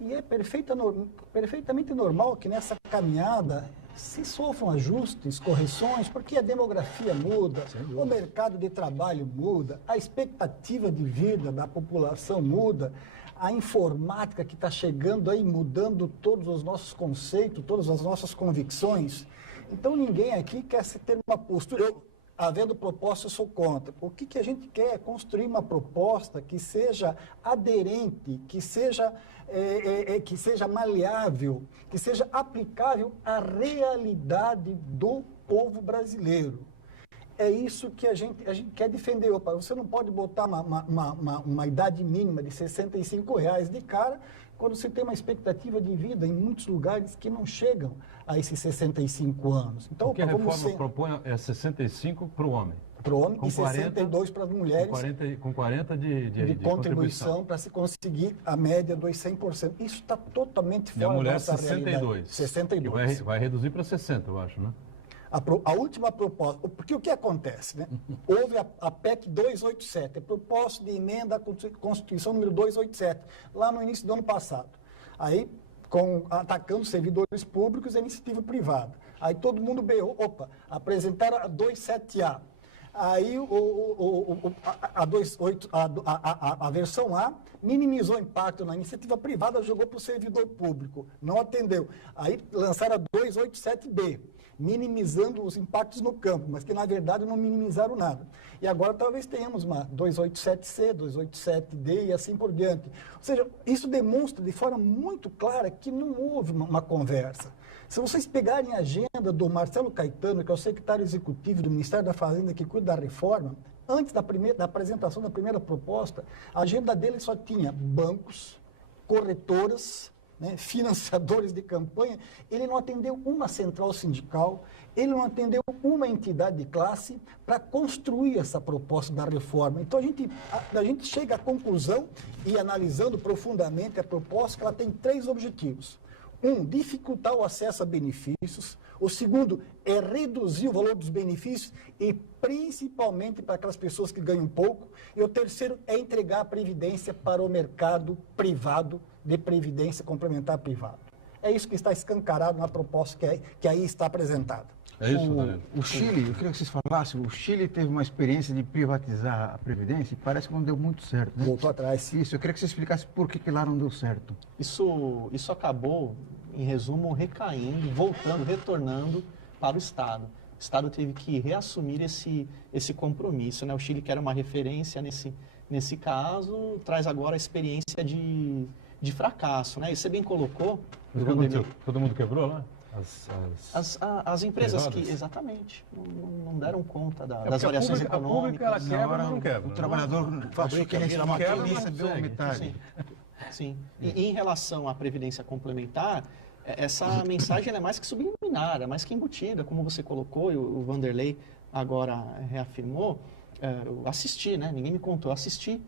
E é perfeitamente normal que nessa caminhada se sofram ajustes, correções, porque a demografia muda, o mercado de trabalho muda, a expectativa de vida da população muda, a informática que está chegando aí, mudando todos os nossos conceitos, todas as nossas convicções. Então, ninguém aqui quer se ter uma postura. Havendo proposta, eu sou contra. O que a gente quer é construir uma proposta que seja aderente, que seja maleável, que seja aplicável à realidade do povo brasileiro. É isso que a gente quer defender. Opa, você não pode botar uma idade mínima de R$65 de cara, quando você tem uma expectativa de vida em muitos lugares que não chegam a esses 65 anos. Então, o que a reforma propõe é 65 para o homem. Para o homem e 62 para as mulheres. Com 40 de contribuição para se conseguir a média dos 100%. Isso está totalmente fora da nossa realidade. 62. Vai reduzir para 60, eu acho, né? A última proposta, porque o que acontece, né? Houve a PEC 287, a proposta de emenda à Constituição número 287, lá no início do ano passado. Aí, atacando servidores públicos e a iniciativa privada. Aí todo mundo berrou, apresentaram a 27A. Aí a versão A minimizou o impacto na iniciativa privada, jogou para o servidor público, não atendeu. Aí lançaram a 287B, minimizando os impactos no campo, mas que na verdade não minimizaram nada. E agora talvez tenhamos uma 287C, 287D e assim por diante. Ou seja, isso demonstra de forma muito clara que não houve uma conversa. Se vocês pegarem a agenda do Marcelo Caetano, que é o secretário executivo do Ministério da Fazenda, que cuida da reforma, antes da apresentação da primeira proposta, a agenda dele só tinha bancos, corretoras, né, financiadores de campanha. Ele não atendeu uma central sindical, ele não atendeu uma entidade de classe para construir essa proposta da reforma. Então, a gente chega à conclusão, e analisando profundamente a proposta, que ela tem 3 objetivos. Dificultar o acesso a benefícios. O segundo é reduzir o valor dos benefícios e principalmente para aquelas pessoas que ganham pouco. E o terceiro é entregar a previdência para o mercado privado de previdência complementar privado. É isso que está escancarado na proposta que aí está apresentada. É isso, Danilo? O Chile, eu queria que vocês falassem, o Chile teve uma experiência de privatizar a Previdência e parece que não deu muito certo, né? Voltou atrás. Isso, eu queria que você explicasse por que lá não deu certo. Isso acabou, em resumo, recaindo, retornando para o Estado. O Estado teve que reassumir esse compromisso, né? O Chile, que era uma referência nesse caso, traz agora a experiência de fracasso, né? E você bem colocou... Todo mundo quebrou lá? As empresas privadas? que, exatamente, não deram conta das variações econômicas. A pública, ela quebra, mas não quebra. O trabalhador fabrica nesse maquila e recebeu metade. Sim. E em relação à Previdência Complementar, essa mensagem é mais que subliminar, é mais que embutida, como você colocou, e o Vanderlei agora reafirmou. Eu assisti, né? Ninguém me contou, eu assisti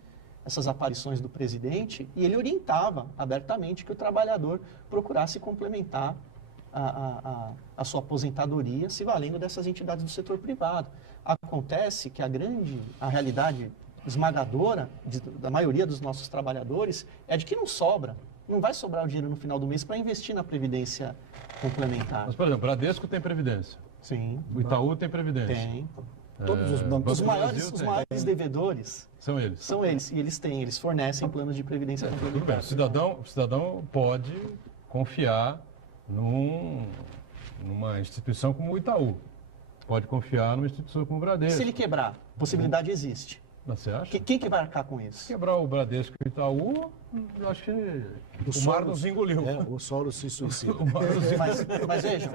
essas aparições do presidente e ele orientava abertamente que o trabalhador procurasse complementar a sua aposentadoria se valendo dessas entidades do setor privado. Acontece que a realidade esmagadora da maioria dos nossos trabalhadores é de que não sobra. Não vai sobrar o dinheiro no final do mês para investir na previdência complementar. Mas, por exemplo, o Bradesco tem previdência. Sim. O Itaú tem previdência. Tem. Todos os bancos. Os maiores devedores são eles. São eles. E eles fornecem planos de previdência Tudo bem. complementar. O cidadão pode confiar numa instituição como o Itaú. Pode confiar numa instituição como o Bradesco. Se ele quebrar, possibilidade existe. Você acha? Quem que vai arcar com isso? Quebrar o Bradesco e o Itaú, eu acho que o mar nos engoliu. O Saulo se suicida. Mas vejam,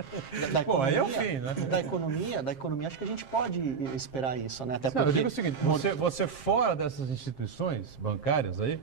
da Pô, aí economia, é o fim, né? da economia, acho que a gente pode esperar isso, né? Até Não, eu porque digo o seguinte, você fora dessas instituições bancárias aí,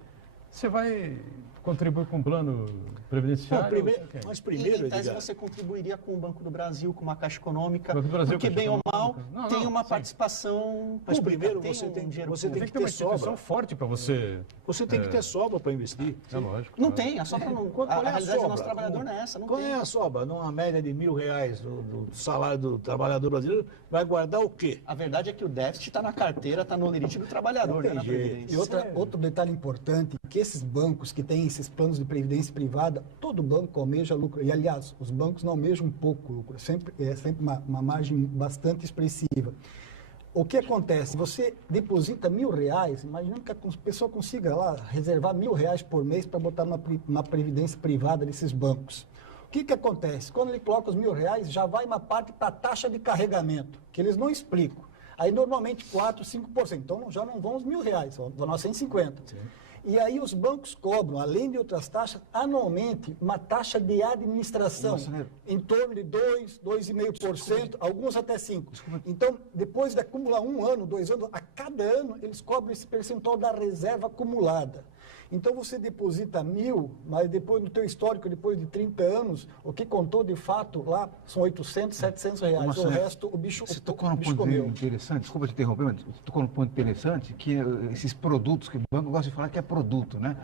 você vai contribuir com um plano previdenciário? Mas primeiro, em tese, Edgar, você contribuiria com o Banco do Brasil, com uma Caixa Econômica, Banco do Brasil, porque Caixa bem ou mal Econômica. Não, tem uma sim. participação Mas pública, primeiro tem você um tem- dinheiro você tem Tem público. que ter uma ter sobra. instituição forte para você... você tem que ter sobra para investir. É lógico. Não claro. tem, a sobra não. Qual A é a realidade do sobra? nosso trabalhador não é essa, não Qual tem. é a sobra? Numa média de R$1.000 do salário do trabalhador brasileiro, vai guardar o quê? A verdade é que o déficit está na carteira, está no lerite do trabalhador, né, na jeito. Previdência. E outro detalhe importante, que esses bancos que têm esses planos de previdência privada, todo banco almeja lucro. E, aliás, os bancos não almejam pouco lucro, é sempre uma margem bastante expressiva. O que acontece? Você deposita R$1.000, imagina que a pessoa consiga lá reservar R$1.000 por mês para botar numa previdência privada desses bancos. O que acontece? Quando ele coloca os R$1.000, já vai uma parte para a taxa de carregamento, que eles não explicam. Aí, normalmente, 4%, 5%. Então, já não vão os R$1.000, vão nós 150. Sim. E aí os bancos cobram, além de outras taxas, anualmente uma taxa de administração em torno de 2,5%, alguns até 5%. Então, depois de acumular 1 ano, 2 anos, a cada ano eles cobram esse percentual da reserva acumulada. Então você deposita 1.000, mas depois no teu histórico, depois de 30 anos, o que contou de fato lá são 800, 700 reais. Nossa, o resto o bicho, você tocou num o bicho ponto comeu. interessante, desculpa te interromper, mas você tocou num ponto interessante, que esses produtos, que o banco gosta de falar que é produto, né?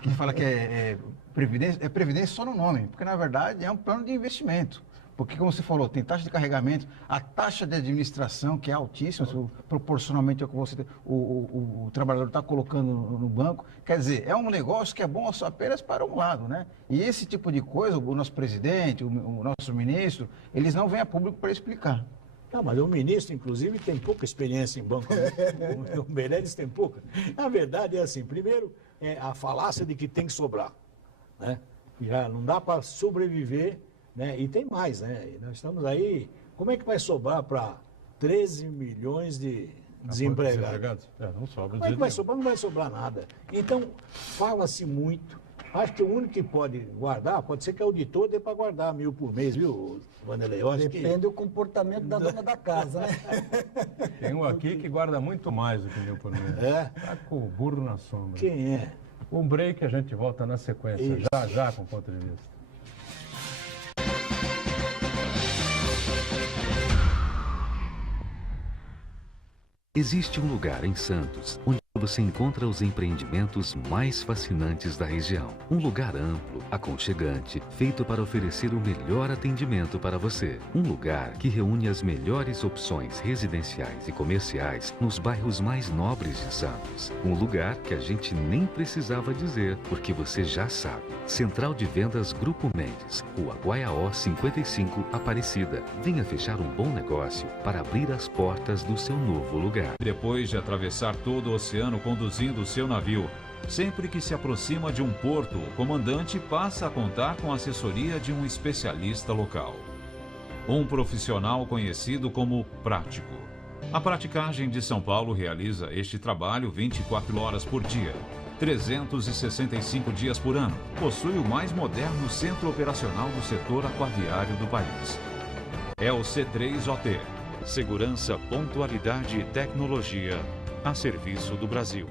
Que fala que é previdência só no nome, porque na verdade é um plano de investimento. Porque, como você falou, tem taxa de carregamento, a taxa de administração, que é altíssima, proporcionalmente ao que o trabalhador está colocando no banco. Quer dizer, é um negócio que é bom só apenas para um lado, né? E esse tipo de coisa, o nosso presidente, o nosso ministro, eles não vêm a público para explicar. Não, mas o ministro, inclusive, tem pouca experiência em banco. O Meirelles tem pouca. Na verdade, é assim, primeiro, é a falácia de que tem que sobrar, né? Já não dá para sobreviver, né? E tem mais, né? E nós estamos aí, como é que vai sobrar para 13 milhões de desempregados? Não sobra. Como é que vai sobrar? Não vai sobrar nada. Então, fala-se muito. Acho que o único que pode guardar, pode ser que o auditor dê para guardar 1.000 por mês, viu, Vanderlei? Eu acho Depende do comportamento da dona da casa, né? Tem um aqui que guarda muito mais do que 1.000 por mês. É? Tá com o burro na sombra. Quem é? Um break, a gente volta na sequência, Isso. já com o ponto de vista. Existe um lugar em Santos onde você encontra os empreendimentos mais fascinantes da região. Um lugar amplo, aconchegante, feito para oferecer o melhor atendimento para você. Um lugar que reúne as melhores opções residenciais e comerciais nos bairros mais nobres de Santos. Um lugar que a gente nem precisava dizer, porque você já sabe. Central de Vendas Grupo Mendes, Rua Guaiaó 55, Aparecida. Venha fechar um bom negócio para abrir as portas do seu novo lugar. Depois de atravessar todo o oceano conduzindo o seu navio, sempre que se aproxima de um porto, o comandante passa a contar com a assessoria de um especialista local. Um profissional conhecido como prático. A Praticagem de São Paulo realiza este trabalho 24 horas por dia, 365 dias por ano. Possui o mais moderno centro operacional do setor aquaviário do país. É o C3OT. Segurança, pontualidade e tecnologia a serviço do Brasil.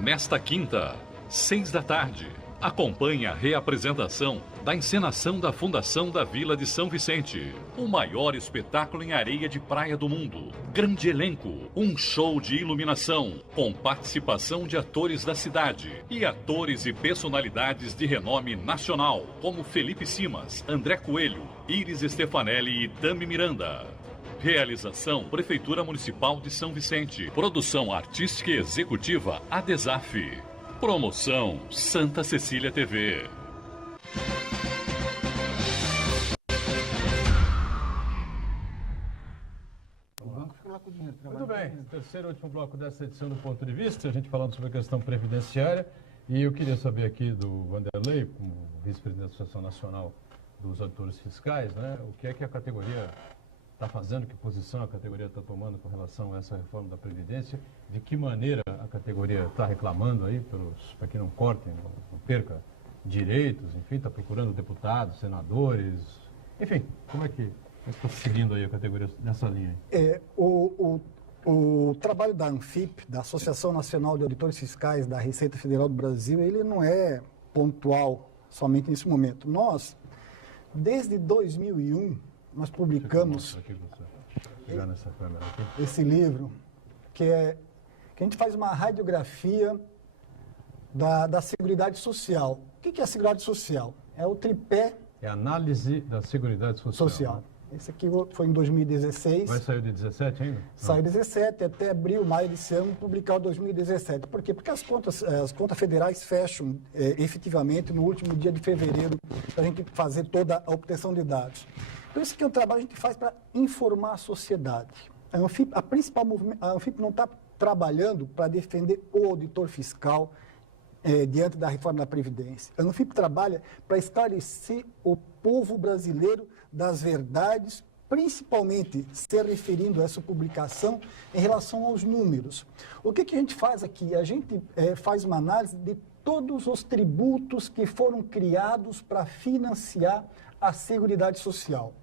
Nesta quinta, 18h, acompanhe a reapresentação da encenação da Fundação da Vila de São Vicente. O maior espetáculo em areia de praia do mundo. Grande elenco, um show de iluminação, com participação de atores da cidade e atores e personalidades de renome nacional, como Felipe Simas, André Coelho, Iris Stefanelli e Tami Miranda. Realização Prefeitura Municipal de São Vicente. Produção artística e executiva ADESAF. Promoção Santa Cecília TV. Muito bem, terceiro e último bloco dessa edição do Ponto de Vista, a gente falando sobre a questão previdenciária. E eu queria saber aqui do Vanderlei, como vice-presidente da Associação Nacional dos Auditores Fiscais, né, o que é que a categoria está fazendo, que posição a categoria está tomando com relação a essa reforma da Previdência, de que maneira a categoria está reclamando aí, para que não cortem, não perca direitos, enfim, está procurando deputados, senadores, enfim, como é que está seguindo aí a categoria nessa linha? O trabalho da ANFIP, da Associação Nacional de Auditores Fiscais da Receita Federal do Brasil, ele não é pontual somente nesse momento. Nós, desde 2001, nós publicamos esse livro, que a gente faz uma radiografia da Seguridade Social. O que é a Seguridade Social? É o tripé... É a análise da Seguridade Social. Né? Esse aqui foi em 2016. Vai sair de 17 ainda? Saiu em 17, até abril, maio desse ano, publicar o 2017. Por quê? Porque as contas federais fecham efetivamente no último dia de fevereiro, para a gente fazer toda a obtenção de dados. Então, esse aqui é um trabalho que a gente faz para informar a sociedade. A ANFIP não está trabalhando para defender o auditor fiscal diante da reforma da Previdência. A ANFIP trabalha para esclarecer o povo brasileiro das verdades, principalmente se referindo a essa publicação em relação aos números. O que a gente faz aqui? A gente faz uma análise de todos os tributos que foram criados para financiar a Seguridade Social.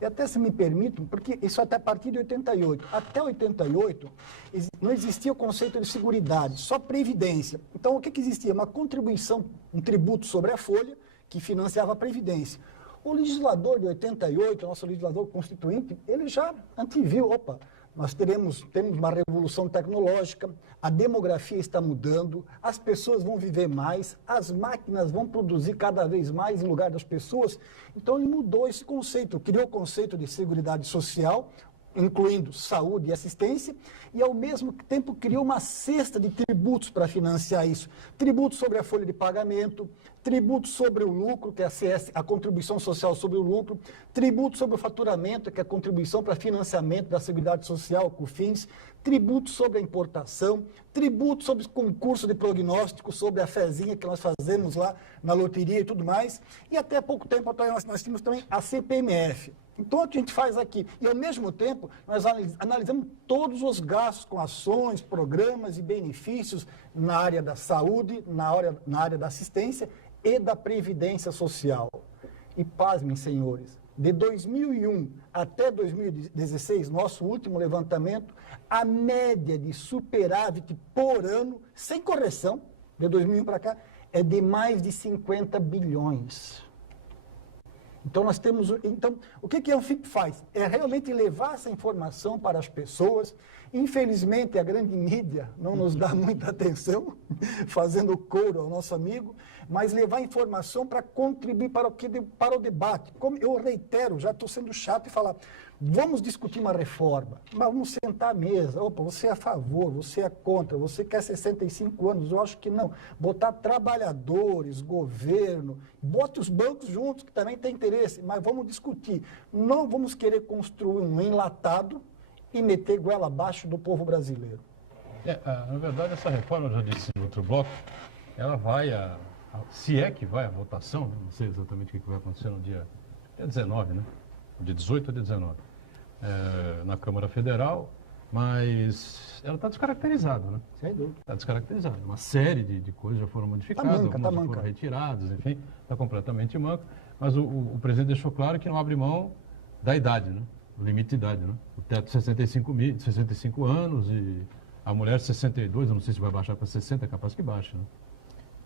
E até, se me permitem, porque isso até a partir de 88. Até 88, não existia o conceito de seguridade, só previdência. Então, o que existia? Uma contribuição, um tributo sobre a folha, que financiava a previdência. O legislador de 88, o nosso legislador constituinte, ele já anteviu, nós temos uma revolução tecnológica, a demografia está mudando, as pessoas vão viver mais, as máquinas vão produzir cada vez mais em lugar das pessoas. Então, ele mudou esse conceito, criou o conceito de Seguridade Social, incluindo saúde e assistência, e ao mesmo tempo criou uma cesta de tributos para financiar isso. Tributos sobre a folha de pagamento, tributos sobre o lucro, que é a contribuição social sobre o lucro, tributos sobre o faturamento, que é a contribuição para financiamento da Seguridade Social, COFINS, tributos sobre a importação, tributos sobre o concurso de prognóstico, sobre a fezinha que nós fazemos lá na loteria e tudo mais, e até pouco tempo atrás nós tínhamos também a CPMF. Então, o que a gente faz aqui? E, ao mesmo tempo, nós analisamos todos os gastos com ações, programas e benefícios na área da saúde, na área da assistência e da previdência social. E, pasmem, senhores, de 2001 até 2016, nosso último levantamento, a média de superávit por ano, sem correção, de 2001 para cá, é de mais de 50 bilhões. Então, o que a ANFIP faz? É realmente levar essa informação para as pessoas. Infelizmente, a grande mídia não nos dá muita atenção, fazendo coro ao nosso amigo, mas levar informação para contribuir para o debate. Como eu reitero, já estou sendo chato e falar, vamos discutir uma reforma, mas vamos sentar à mesa. Você é a favor, você é contra, você quer 65 anos, eu acho que não. Botar trabalhadores, governo, bote os bancos juntos, que também tem interesse, mas vamos discutir. Não vamos querer construir um enlatado e meter goela abaixo do povo brasileiro. Na verdade, essa reforma, eu já disse no outro bloco, ela vai, se é que vai à votação, não sei exatamente o que vai acontecer no dia 19, né? De 18 a 19, na Câmara Federal, mas ela está descaracterizada, né? Sem dúvida. Está descaracterizada. Uma série de coisas já foram modificadas, algumas já foram retiradas, enfim, está completamente manca. Mas o presidente deixou claro que não abre mão da idade, né? O limite de idade, né? O teto de 65 anos e a mulher 62, eu não sei se vai baixar para 60, é capaz que baixe, né?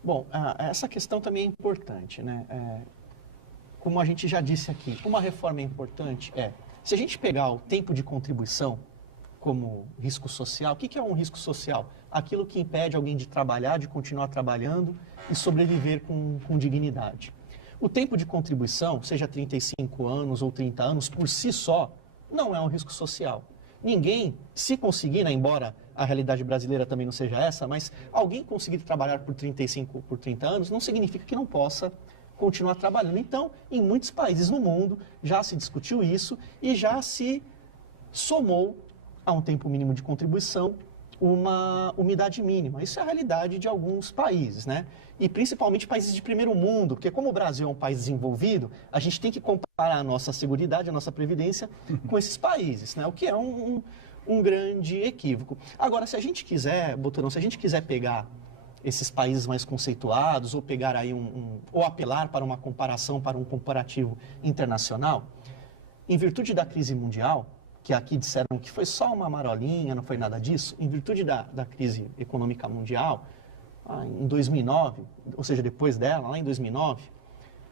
Bom, essa questão também é importante, né? Como a gente já disse aqui, uma reforma importante se a gente pegar o tempo de contribuição como risco social, o que é um risco social? Aquilo que impede alguém de trabalhar, de continuar trabalhando e sobreviver com dignidade. O tempo de contribuição, seja 35 anos ou 30 anos, por si só, não é um risco social. Ninguém, se conseguir, embora a realidade brasileira também não seja essa, mas alguém conseguir trabalhar por 30 anos, não significa que não possa continuar trabalhando. Então, em muitos países no mundo, já se discutiu isso e já se somou a um tempo mínimo de contribuição uma umidade mínima. Isso é a realidade de alguns países, né? E principalmente países de primeiro mundo, porque como o Brasil é um país desenvolvido, a gente tem que comparar a nossa seguridade, a nossa previdência com esses países, né? O que é um grande equívoco. Agora, se a gente quiser, Boturão, se a gente quiser pegar esses países mais conceituados, ou pegar aí ou apelar para uma comparação, para um comparativo internacional, em virtude da crise mundial, que aqui disseram que foi só uma marolinha, não foi nada disso, em virtude da crise econômica mundial, em 2009, ou seja, depois dela, lá em 2009,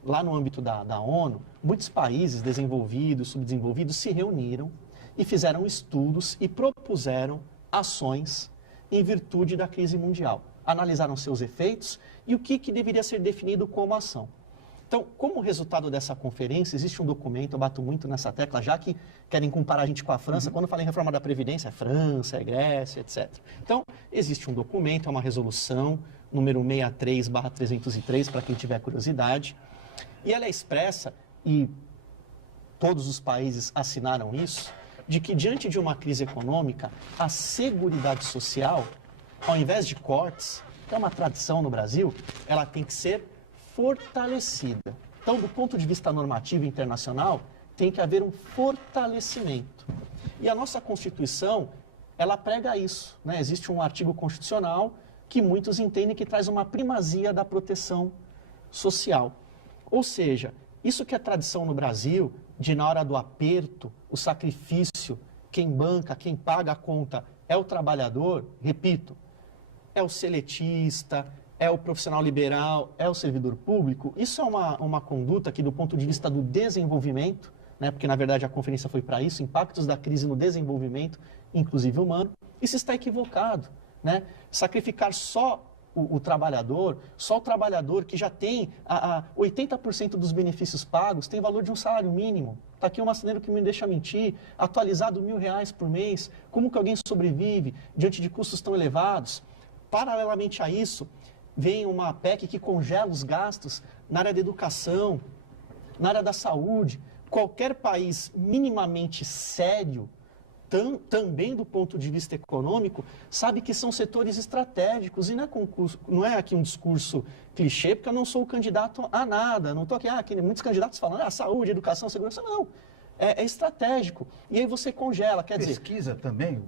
lá no âmbito da ONU, muitos países desenvolvidos, subdesenvolvidos, se reuniram e fizeram estudos e propuseram ações em virtude da crise mundial. Analisaram seus efeitos e o que deveria ser definido como ação. Então, como resultado dessa conferência, existe um documento, eu bato muito nessa tecla, já que querem comparar a gente com a França, quando eu falei em reforma da Previdência, é França, é Grécia, etc. Então, existe um documento, é uma resolução, número 63/303, para quem tiver curiosidade, e ela é expressa, e todos os países assinaram isso, de que diante de uma crise econômica, a Seguridade Social, ao invés de cortes, que é uma tradição no Brasil, ela tem que ser fortalecida. Então, do ponto de vista normativo internacional, tem que haver um fortalecimento. E a nossa Constituição, ela prega isso, né? Existe um artigo constitucional que muitos entendem que traz uma primazia da proteção social. Ou seja, isso que é tradição no Brasil, de na hora do aperto, o sacrifício, quem banca, quem paga a conta é o trabalhador, repito, é o seletista, é o profissional liberal, é o servidor público. Isso é uma conduta que, do ponto de vista do desenvolvimento, né, porque na verdade a conferência foi para isso, impactos da crise no desenvolvimento, inclusive humano, isso está equivocado, né? Sacrificar só o trabalhador, só o trabalhador que já tem 80% dos benefícios pagos, tem valor de um salário mínimo. Está aqui um marceneiro que me deixa mentir, atualizado R$1.000 por mês, como que alguém sobrevive diante de custos tão elevados? Paralelamente a isso, vem uma PEC que congela os gastos na área da educação, na área da saúde. Qualquer país minimamente sério, também do ponto de vista econômico, sabe que são setores estratégicos. E não é aqui um discurso clichê, porque eu não sou candidato a nada. Não estou aqui, muitos candidatos falam, saúde, educação, segurança. Não, é estratégico. E aí você congela, quer dizer... Pesquisa também...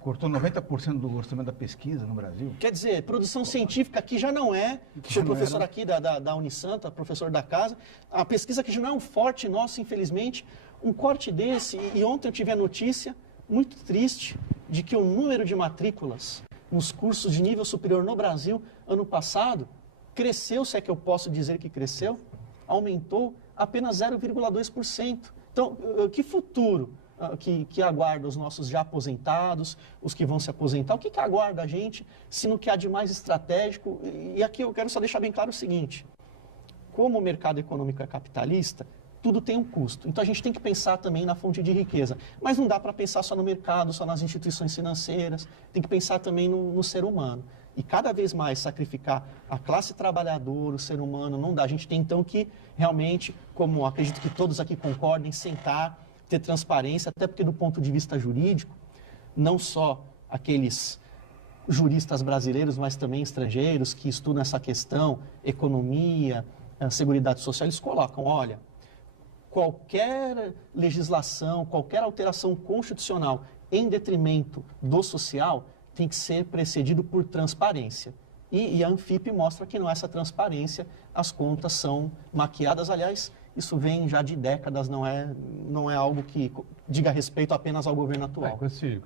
Cortou 90% do orçamento da pesquisa no Brasil. Quer dizer, produção científica que já não é, sou professor aqui da Unisanta, professor da casa, a pesquisa que já não é um forte nosso, infelizmente, um corte desse, e ontem eu tive a notícia, muito triste, de que o número de matrículas nos cursos de nível superior no Brasil, ano passado, cresceu, se é que eu posso dizer que cresceu, aumentou apenas 0,2%. Então, que futuro que aguarda os nossos já aposentados, os que vão se aposentar? O que aguarda a gente, se no que há de mais estratégico? E aqui eu quero só deixar bem claro o seguinte, como o mercado econômico é capitalista, tudo tem um custo. Então a gente tem que pensar também na fonte de riqueza. Mas não dá para pensar só no mercado, só nas instituições financeiras, tem que pensar também no ser humano. E cada vez mais sacrificar a classe trabalhadora, o ser humano, não dá. A gente tem então que realmente, como acredito que todos aqui concordem, sentar, ter transparência, até porque do ponto de vista jurídico, não só aqueles juristas brasileiros, mas também estrangeiros que estudam essa questão, economia, seguridade social, eles colocam, olha, qualquer legislação, qualquer alteração constitucional em detrimento do social tem que ser precedido por transparência. E a Anfip mostra que não é essa transparência, as contas são maquiadas, aliás, isso vem já de décadas, não é algo que diga respeito apenas ao governo atual. Com esse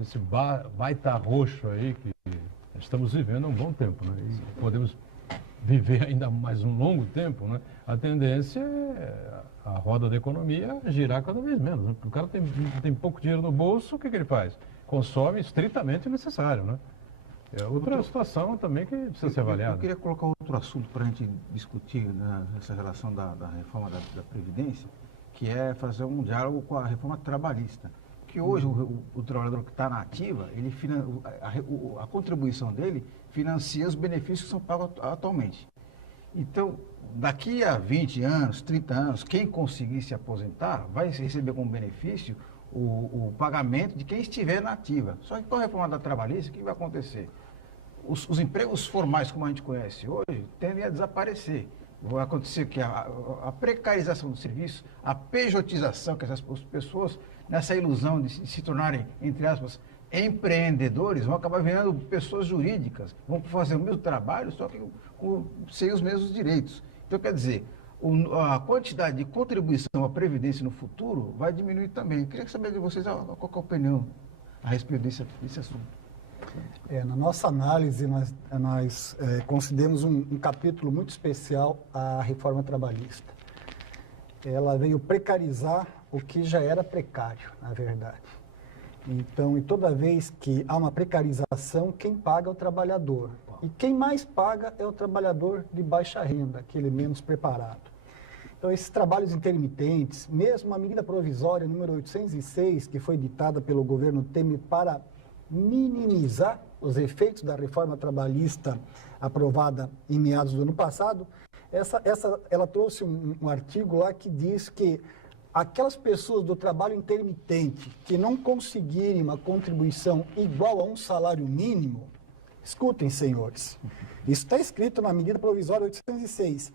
baita roxo aí que estamos vivendo há um bom tempo, né? E podemos viver ainda mais um longo tempo, né? A tendência é a roda da economia girar cada vez menos, né? O cara tem pouco dinheiro no bolso, o que ele faz? Consome estritamente o necessário, né? É outra situação também que precisa ser avaliada. Eu queria colocar outro assunto para a gente discutir nessa relação da reforma da Previdência, que é fazer um diálogo com a reforma trabalhista. Que hoje o trabalhador que está na ativa, a contribuição dele financia os benefícios que são pagos atualmente. Então, daqui a 20 anos, 30 anos, quem conseguir se aposentar vai receber como benefício o pagamento de quem estiver na ativa. Só que com a reforma da trabalhista, o que vai acontecer? Os empregos formais, como a gente conhece hoje, tendem a desaparecer. Vai acontecer que a precarização do serviço, a pejotização, que essas pessoas, nessa ilusão de se tornarem, entre aspas, empreendedores, vão acabar virando pessoas jurídicas, vão fazer o mesmo trabalho, só que sem os mesmos direitos. Então, quer dizer, a quantidade de contribuição à Previdência no futuro vai diminuir também. Eu queria saber de vocês qual é a opinião a respeito desse assunto. Na nossa análise, nós consideramos um capítulo muito especial à reforma trabalhista. Ela veio precarizar o que já era precário, na verdade. Então, e toda vez que há uma precarização, quem paga é o trabalhador. E quem mais paga é o trabalhador de baixa renda, aquele menos preparado. Então, esses trabalhos intermitentes, mesmo a medida provisória número 806, que foi ditada pelo governo Temer para minimizar os efeitos da reforma trabalhista aprovada em meados do ano passado, ela trouxe um artigo lá que diz que aquelas pessoas do trabalho intermitente que não conseguirem uma contribuição igual a um salário mínimo, escutem, senhores, isso está escrito na medida provisória 806,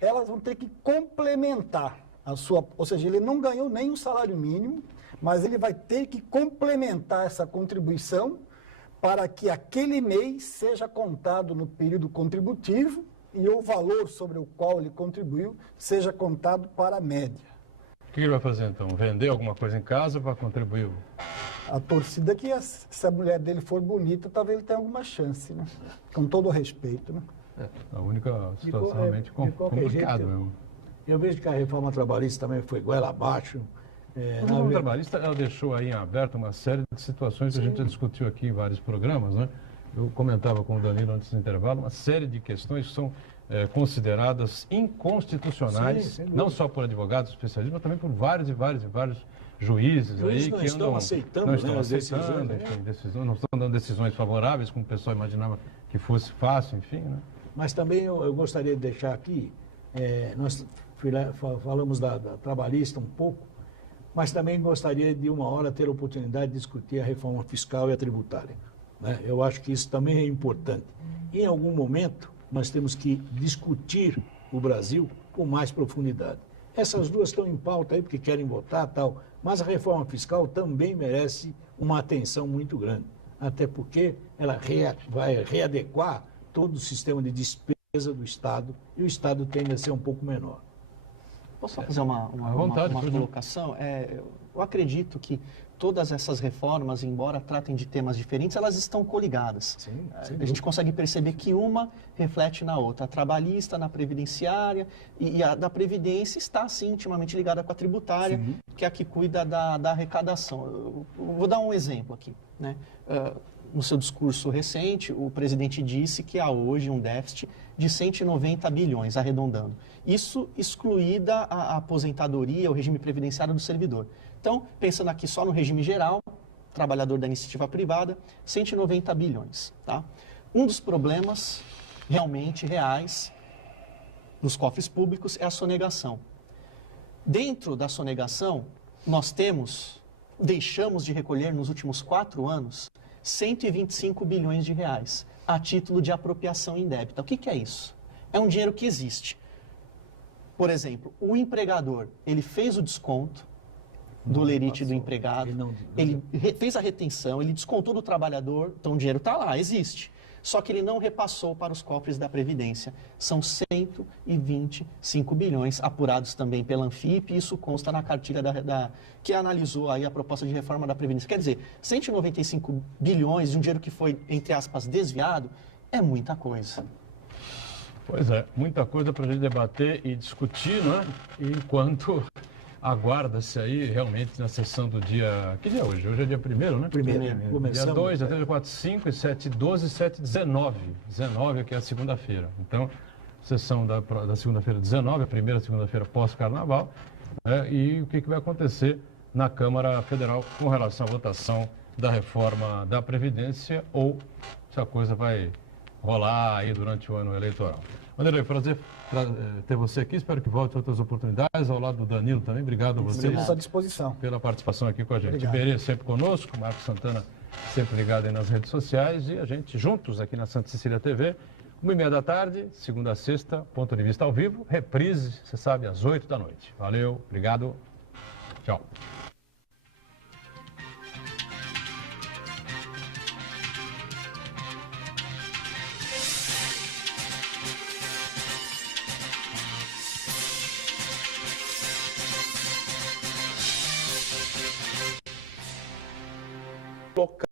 elas vão ter que complementar a sua, ou seja, ele não ganhou nem um salário mínimo, mas ele vai ter que complementar essa contribuição para que aquele mês seja contado no período contributivo e o valor sobre o qual ele contribuiu seja contado para a média. O que ele vai fazer então? Vender alguma coisa em casa para contribuir? A torcida que, se a mulher dele for bonita, talvez ele tenha alguma chance, né? Com todo o respeito, né? A única situação realmente complicada mesmo. Eu vejo que a reforma trabalhista também foi goela abaixo. A reforma trabalhista, ela deixou aí em aberto uma série de situações que a gente já discutiu aqui em vários programas, né? Eu comentava com o Danilo antes do intervalo, uma série de questões que são consideradas inconstitucionais, não só por advogados especialistas, mas também por vários juízes aí que não estão aceitando, não estão dando decisões favoráveis, como o pessoal imaginava que fosse fácil, enfim, né? Mas também eu gostaria de deixar aqui, nós falamos da trabalhista um pouco, mas também gostaria de uma hora ter a oportunidade de discutir a reforma fiscal e a tributária, né? Eu acho que isso também é importante. Em algum momento, nós temos que discutir o Brasil com mais profundidade. Essas duas estão em pauta aí porque querem votar e tal, mas a reforma fiscal também merece uma atenção muito grande, até porque ela vai readequar todo o sistema de despesa do Estado e o Estado tende a ser um pouco menor. Posso só fazer uma colocação? Eu acredito que todas essas reformas, embora tratem de temas diferentes, elas estão coligadas. Sim, a gente consegue perceber que uma reflete na outra. A trabalhista, na previdenciária, e a da previdência está, sim, intimamente ligada com a tributária, sim, que é a que cuida da arrecadação. Eu vou dar um exemplo aqui, né? No seu discurso recente, o presidente disse que há hoje um déficit de 190 bilhões, arredondando. Isso excluída a aposentadoria, o regime previdenciário do servidor. Então, pensando aqui só no regime geral, trabalhador da iniciativa privada, 190 bilhões. Tá? Um dos problemas realmente reais dos cofres públicos é a sonegação. Dentro da sonegação, nós deixamos de recolher nos últimos 4 anos 125 bilhões de reais a título de apropriação indébita. O que é isso? É um dinheiro que existe. Por exemplo, o empregador, ele fez o desconto do lerite do empregado, ele fez a retenção, ele descontou do trabalhador, então o dinheiro está lá, existe. Só que ele não repassou para os cofres da Previdência. São 125 bilhões, apurados também pela Anfip, e isso consta na cartilha que analisou aí a proposta de reforma da Previdência. Quer dizer, 195 bilhões de um dinheiro que foi, entre aspas, desviado, é muita coisa. Pois é, muita coisa para a gente debater e discutir, né? Enquanto aguarda-se aí realmente na sessão do dia... Que dia é hoje? Hoje é dia 1º, né? Primeiro. Dia 2, dia 3, 4, 5, 7, 12, 7, 19. 19 que é a segunda-feira. Então, sessão da segunda-feira 19, a primeira segunda-feira pós-carnaval. Né? E o que vai acontecer na Câmara Federal com relação à votação da reforma da Previdência ou se a coisa vai rolar aí durante o ano eleitoral. Vanderlei, prazer ter você aqui. Espero que volte outras oportunidades. Ao lado do Danilo também. Obrigado a vocês. Estamos à disposição. Pela participação aqui com a gente. Obrigado. Iberê sempre conosco, Marcos Santana sempre ligado aí nas redes sociais e a gente juntos aqui na Santa Cecília TV, 1h30 da tarde, segunda a sexta, ponto de vista ao vivo, reprise, você sabe, às 8 da noite. Valeu, obrigado, tchau. Local.